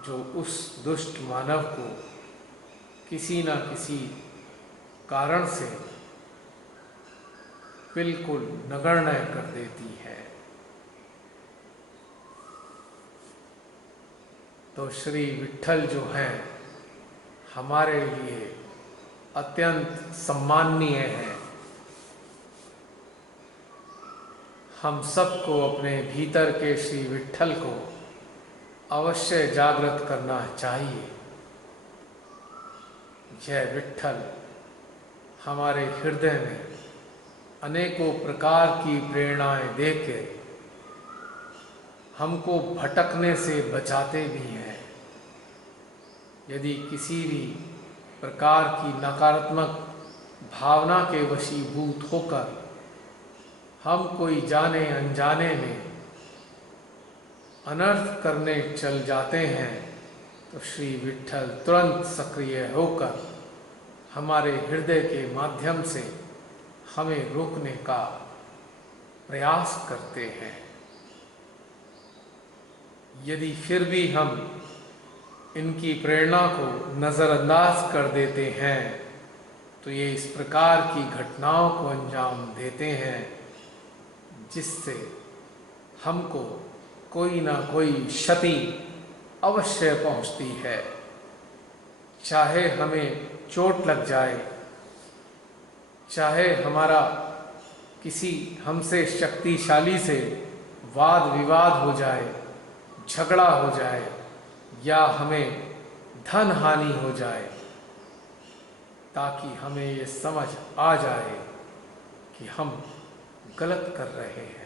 जो उस दुष्ट मानव को किसी न किसी कारण से बिल्कुल नगण्य कर देती है। तो श्री विट्ठल जो हैं हमारे लिए अत्यंत सम्माननीय हैं। हम सबको अपने भीतर के श्री विट्ठल को अवश्य जागृत करना चाहिए। यह विट्ठल हमारे हृदय में अनेकों प्रकार की प्रेरणाएं देके हमको भटकने से बचाते भी हैं। यदि किसी भी प्रकार की नकारात्मक भावना के वशीभूत होकर हम कोई जाने अनजाने में अनर्थ करने चल जाते हैं तो श्री विट्ठल तुरंत सक्रिय होकर हमारे हृदय के माध्यम से हमें रोकने का प्रयास करते हैं। यदि फिर भी हम इनकी प्रेरणा को नज़रअंदाज कर देते हैं तो ये इस प्रकार की घटनाओं को अंजाम देते हैं जिससे हमको कोई ना कोई क्षति अवश्य पहुंचती है। चाहे हमें चोट लग जाए, चाहे हमारा किसी हमसे शक्तिशाली से वाद विवाद हो जाए, झगड़ा हो जाए या हमें धन हानि हो जाए, ताकि हमें ये समझ आ जाए कि हम गलत कर रहे हैं।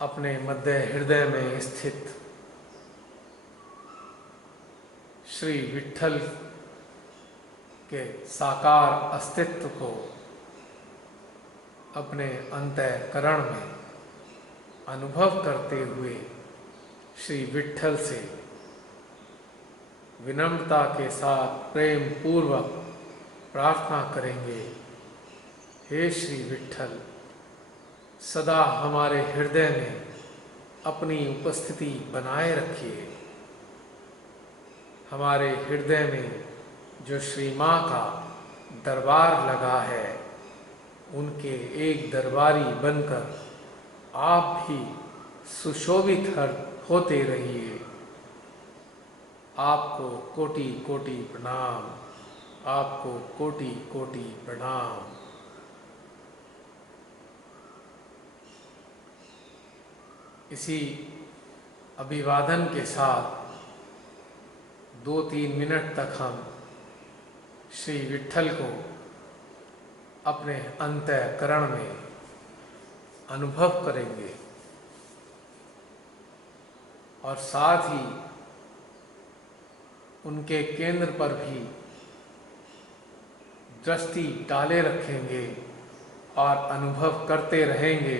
अपने मध्य हृदय में स्थित श्री विट्ठल के साकार अस्तित्व को अपने अंतःकरण में अनुभव करते हुए श्री विट्ठल से विनम्रता के साथ प्रेम पूर्वक प्रार्थना करेंगे। हे श्री विट्ठल, सदा हमारे हृदय में अपनी उपस्थिति बनाए रखिए। हमारे हृदय में जो श्री माँ का दरबार लगा है, उनके एक दरबारी बनकर आप भी सुशोभित होते रहिए। आपको कोटि कोटि प्रणाम, आपको कोटि कोटि प्रणाम। इसी अभिवादन के साथ 2-3 मिनट तक हम श्री विट्ठल को अपने अंतःकरण में अनुभव करेंगे और साथ ही उनके केंद्र पर भी दृष्टि डाले रखेंगे और अनुभव करते रहेंगे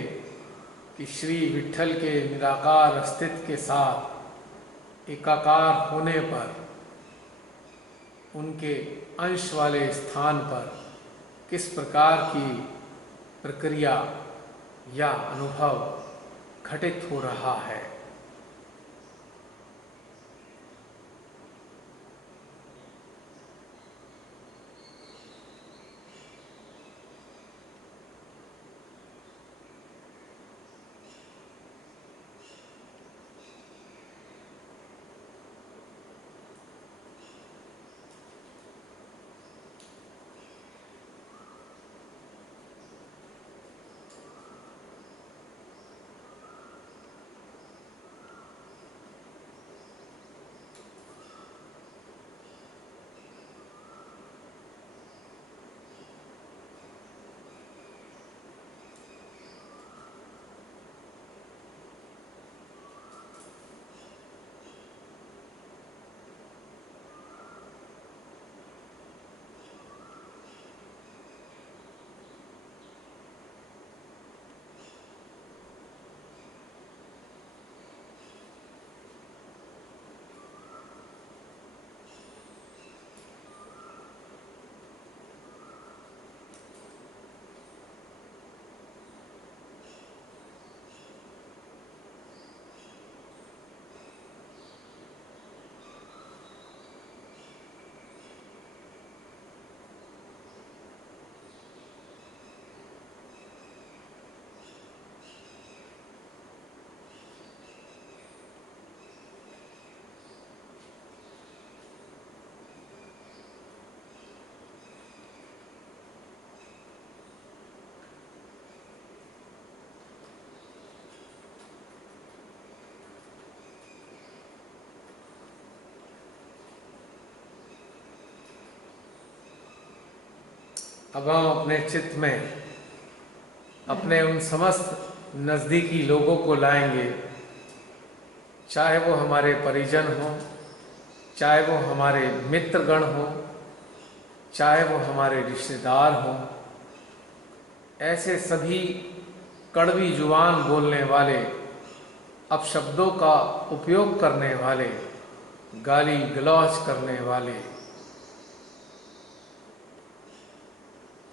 कि श्री विट्ठल के निराकार अस्तित्व के साथ एकाकार होने पर उनके अंश वाले स्थान पर किस प्रकार की प्रक्रिया या अनुभव घटित हो रहा है। अब हम अपने चित्त में अपने उन समस्त नज़दीकी लोगों को लाएंगे, चाहे वो हमारे परिजन हों, चाहे वो हमारे मित्रगण हों, चाहे वो हमारे रिश्तेदार हों। ऐसे सभी कड़वी जुबान बोलने वाले, अपशब्दों का उपयोग करने वाले, गाली गलौज करने वाले,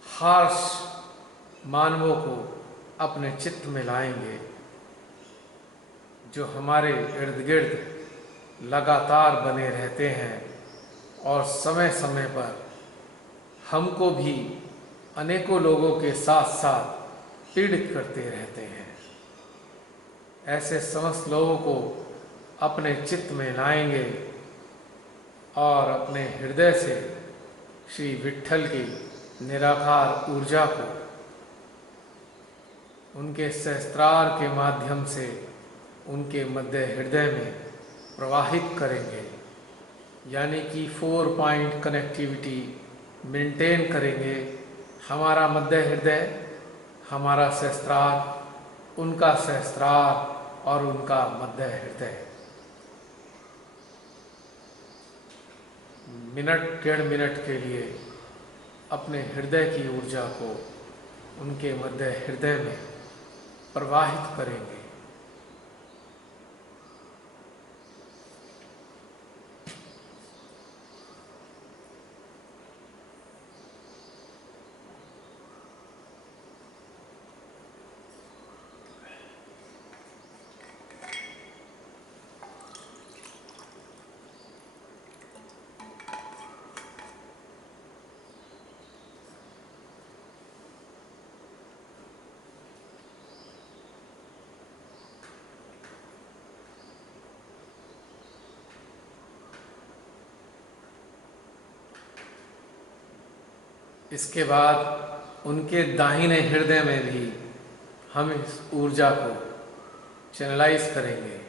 हार्श मानवों को अपने चित्त में लाएंगे, जो हमारे इर्द गिर्द लगातार बने रहते हैं और समय समय पर हमको भी अनेकों लोगों के साथ साथ पीड़ित करते रहते हैं। ऐसे समस्त लोगों को अपने चित्त में लाएंगे और अपने हृदय से श्री विट्ठल की निराकार ऊर्जा को उनके सहस्त्रार के माध्यम से उनके मध्य हृदय में प्रवाहित करेंगे, यानी कि 4 पॉइंट कनेक्टिविटी मेंटेन करेंगे। हमारा मध्य हृदय, हमारा सहस्त्रार, उनका सहस्त्रार और उनका मध्य हृदय मिनट 1.5 मिनट के लिए अपने हृदय की ऊर्जा को उनके मध्य हृदय में प्रवाहित करेंगे। इसके बाद उनके दाहिने हृदय में भी हम इस ऊर्जा को चैनलाइज करेंगे।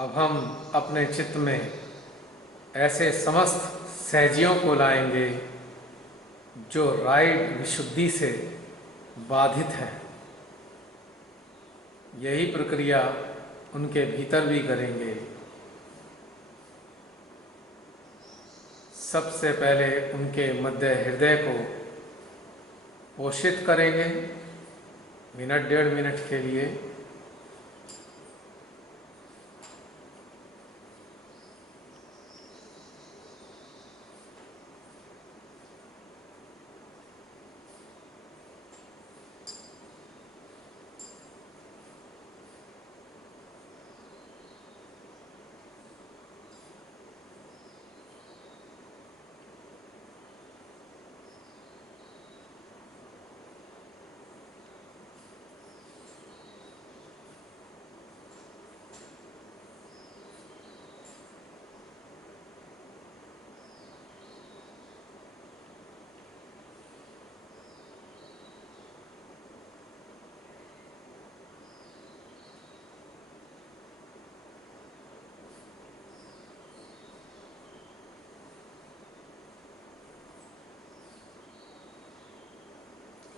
अब हम अपने चित्त में ऐसे समस्त सहजियों को लाएंगे जो राइट विशुद्धि से बाधित हैं। यही प्रक्रिया उनके भीतर भी करेंगे। सबसे पहले उनके मध्य हृदय को पोषित करेंगे मिनट 1.5 मिनट के लिए।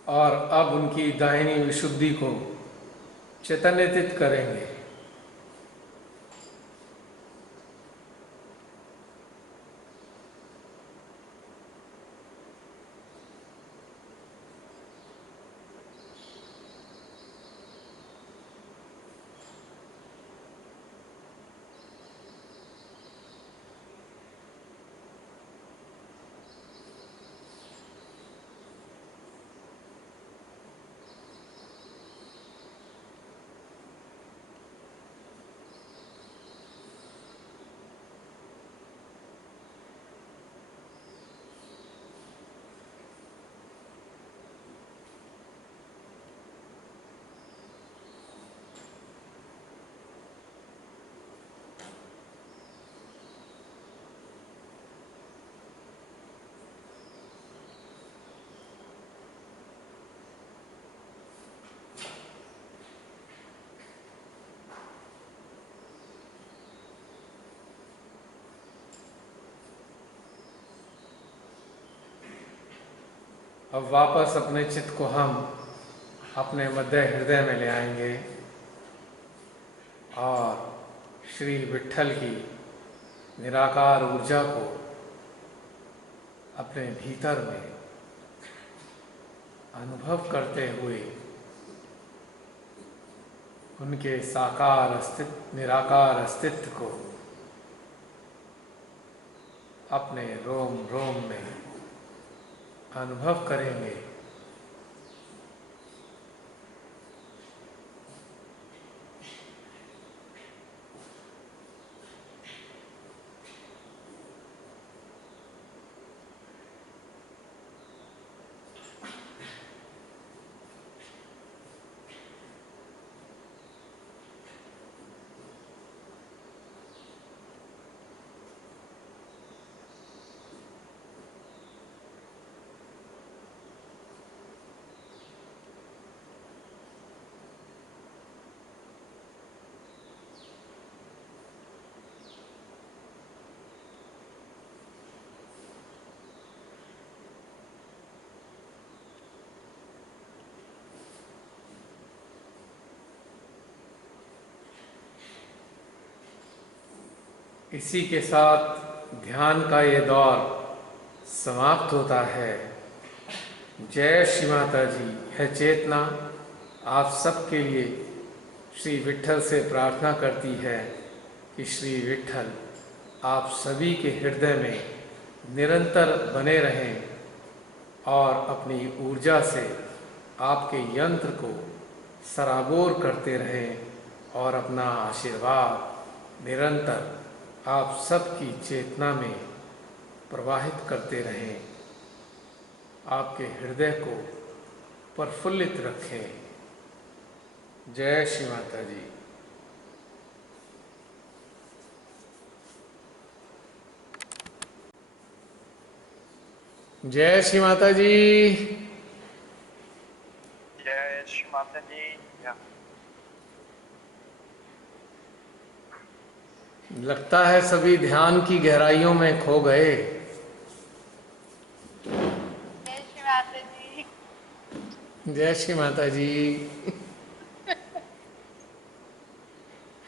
और अब उनकी दाहिनी विशुद्धि को चैतन्यित करेंगे। अब वापस अपने चित्त को हम अपने मध्य हृदय में ले आएंगे और श्री विट्ठल की निराकार ऊर्जा को अपने भीतर में अनुभव करते हुए उनके साकार अस्तित्व निराकार अस्तित्व को अपने रोम रोम में अनुभव करेंगे। इसी के साथ ध्यान का ये दौर समाप्त होता है। जय श्री माता जी। है चेतना आप सबके लिए श्री विट्ठल से प्रार्थना करती है कि श्री विट्ठल आप सभी के हृदय में निरंतर बने रहें और अपनी ऊर्जा से आपके यंत्र को सराबोर करते रहें और अपना आशीर्वाद निरंतर आप सबकी चेतना में प्रवाहित करते रहें। आपके हृदय को प्रफुल्लित रखें। जय श्री माता जी। जय श्री माता जी। जय श्री माता जी। लगता है सभी ध्यान की गहराइयों में खो गए। जय श्री माता जी। जय श्री माता जी।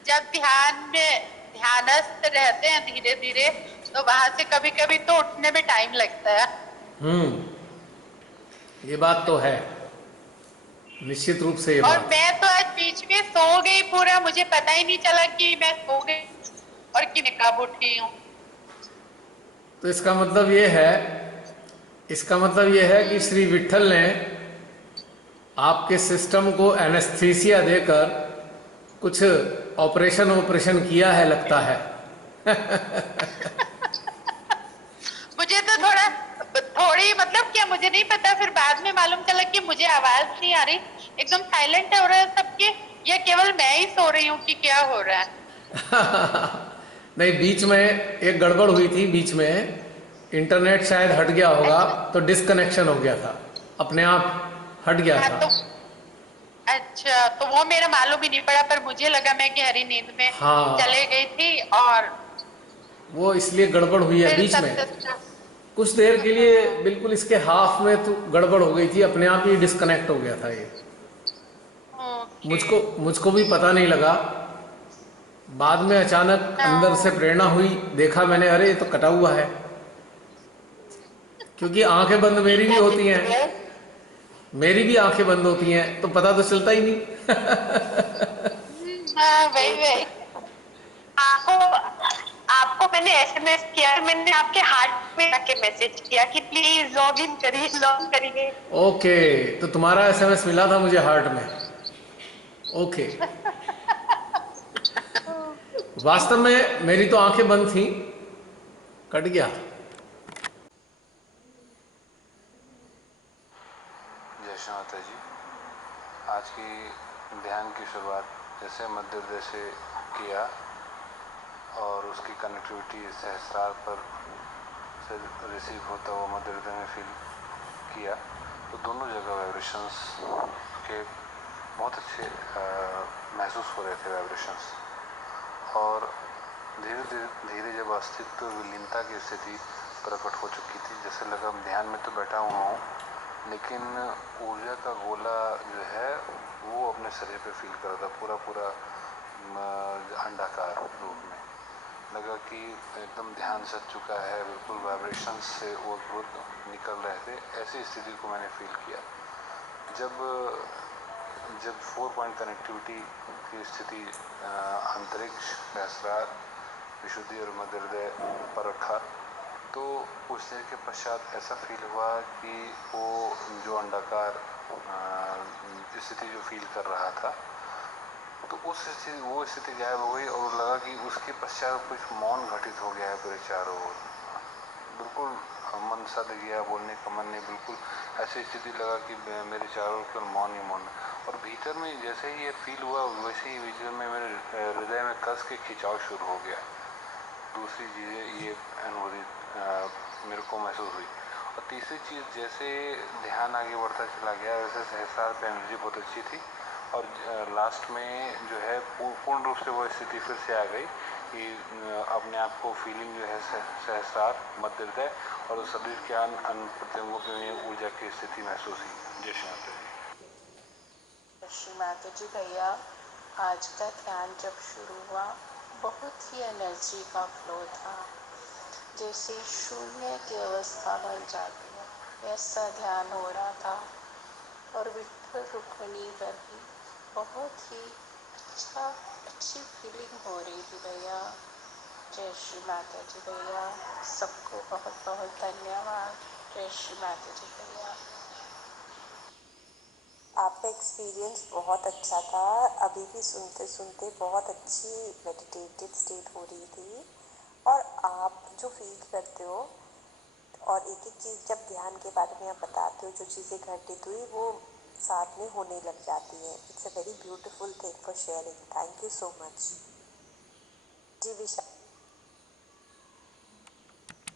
जब ध्यान में ध्यानस्थ रहते हैं धीरे धीरे, तो वहां से कभी कभी तो उठने में टाइम लगता है। हम्म, ये बात तो है, निश्चित रूप से ये और बात। मैं तो आज बीच में सो गई पूरा, मुझे पता ही नहीं चला कि मैं सो गई और कि मैं कब उठी हूँ। तो इसका मतलब ये है कि श्री विट्ठल ने आपके सिस्टम को एनेस्थीसिया देकर कुछ ऑपरेशन ऑपरेशन किया है लगता है। मुझे तो थोड़ी मतलब क्या, मुझे नहीं पता, फिर बाद में मालूम चला कि मुझे आवाज नहीं आ रही, एकदम साइलेंट हो रहा है सबके, या केवल मैं ही सो रही हूँ कि क्या हो रहा है। नहीं, बीच में एक गड़बड़ हुई थी, बीच में इंटरनेट शायद हट गया होगा, अच्छा। तो डिस्कनेक्शन हो गया था, अपने आप हट गया हाँ था। तो अच्छा, तो वो मेरा मालूम ही नहीं पड़ा, पर मुझे लगा मैं गहरी नींद में चले हाँ, गई थी और वो इसलिए गड़बड़ हुई है फिर बीच में। सब सिस्टम। कुछ देर के लिए बिल्कुल इसके हाफ में तो गड़बड़ हो गई थी, अपने आप ही डिस्कनेक्ट हो गया था ये। ओके। मुझको मुझको भी पता नहीं लगा, बाद में अचानक अंदर से प्रेरणा हुई, देखा मैंने, अरे ये तो कटा हुआ है। क्योंकि आंखें बंद मेरी भी होती हैं, मेरी भी आंखें बंद होती हैं, तो पता तो चलता ही नहीं। हाँ वही वही। आपको आपको मैंने एसएमएस किया, मैंने आपके हार्ट में आके मैसेज किया कि प्लीज लॉग इन करिए, लॉग करिए। ओके, तो तुम्हारा एसएमएस मिला था मुझे हार्ट में। ओके। वास्तव में मेरी तो आंखें बंद थी, कट गया। जय श्री माता जी। आज की ध्यान की शुरुआत जैसे मध्य हृदय से किया और उसकी कनेक्टिविटी सहस्रार पर से रिसीव होता हुआ मध्य हृदय में फील किया, तो दोनों जगह वाइब्रेशंस के बहुत अच्छे महसूस हो रहे थे वाइब्रेशंस। और धीरे धीरे धीरे जब अस्तित्व विलीनता की स्थिति प्रकट हो चुकी थी, जैसे लगा ध्यान में तो बैठा हुआ हूँ, लेकिन ऊर्जा का गोला जो है वो अपने शरीर पे फील कर रहा था, पूरा पूरा अंडाकार रूप में। लगा कि एकदम ध्यान सच चुका है, बिल्कुल वाइब्रेशंस से वो निकल रहे थे, ऐसी स्थिति को मैंने फील किया। जब जब 4 पॉइंट कनेक्टिविटी की स्थिति अंतरिक्ष, सहस्रार, विशुद्धि और मध्य हृदय पर रखा, तो कुछ देर के पश्चात ऐसा फील हुआ कि वो जो अंडाकार स्थिति जो फील कर रहा था, तो वो स्थिति गायब हो गई और लगा कि उसके पश्चात कुछ मौन घटित हो गया है पूरे चारों ओर। बिल्कुल मन सद गया, बोलने का मन नहीं, बिल्कुल ऐसी स्थिति लगा कि मेरे चारों ओर केवल मौन ही मौन। और भीतर में जैसे ही ये फील हुआ, वैसे ही भीतर में मेरे हृदय में कस के खिंचाव शुरू हो गया। दूसरी चीज़ें ये अनुभूति मेरे को महसूस हुई। और तीसरी चीज़, जैसे ध्यान आगे बढ़ता चला गया, वैसे सहस्रार पे एनर्जी बहुत अच्छी थी और लास्ट में जो है पूर्ण रूप से वो स्थिति फिर से आ गई कि अपने आप को फीलिंग जो है सहस्रार, मध्य हृदय और शरीर के अन्य प्रत्यंगों में ऊर्जा की स्थिति महसूस हुई। जय श्री माता जी। श्री माता जी भैया, आज का ध्यान जब शुरू हुआ, बहुत ही एनर्जी का फ्लो था, जैसे शून्य की अवस्था बन जाती है, ऐसा ध्यान हो रहा था। और विट्ठल रुक्मिणी पर भी बहुत ही अच्छी फीलिंग हो रही थी भैया। जय श्री माता जी भैया, सबको बहुत बहुत धन्यवाद। जय श्री माता जी भैया। आपका एक्सपीरियंस बहुत अच्छा था, अभी भी सुनते सुनते बहुत अच्छी मेडिटेटिव स्टेट हो रही थी। और आप जो फील करते हो और एक एक चीज़ जब ध्यान के बारे में आप बताते हो, जो चीज़ें घटित हुई वो साथ में होने लग जाती है। It's a very beautiful thing for sharing. Thank you so much ji Vishal.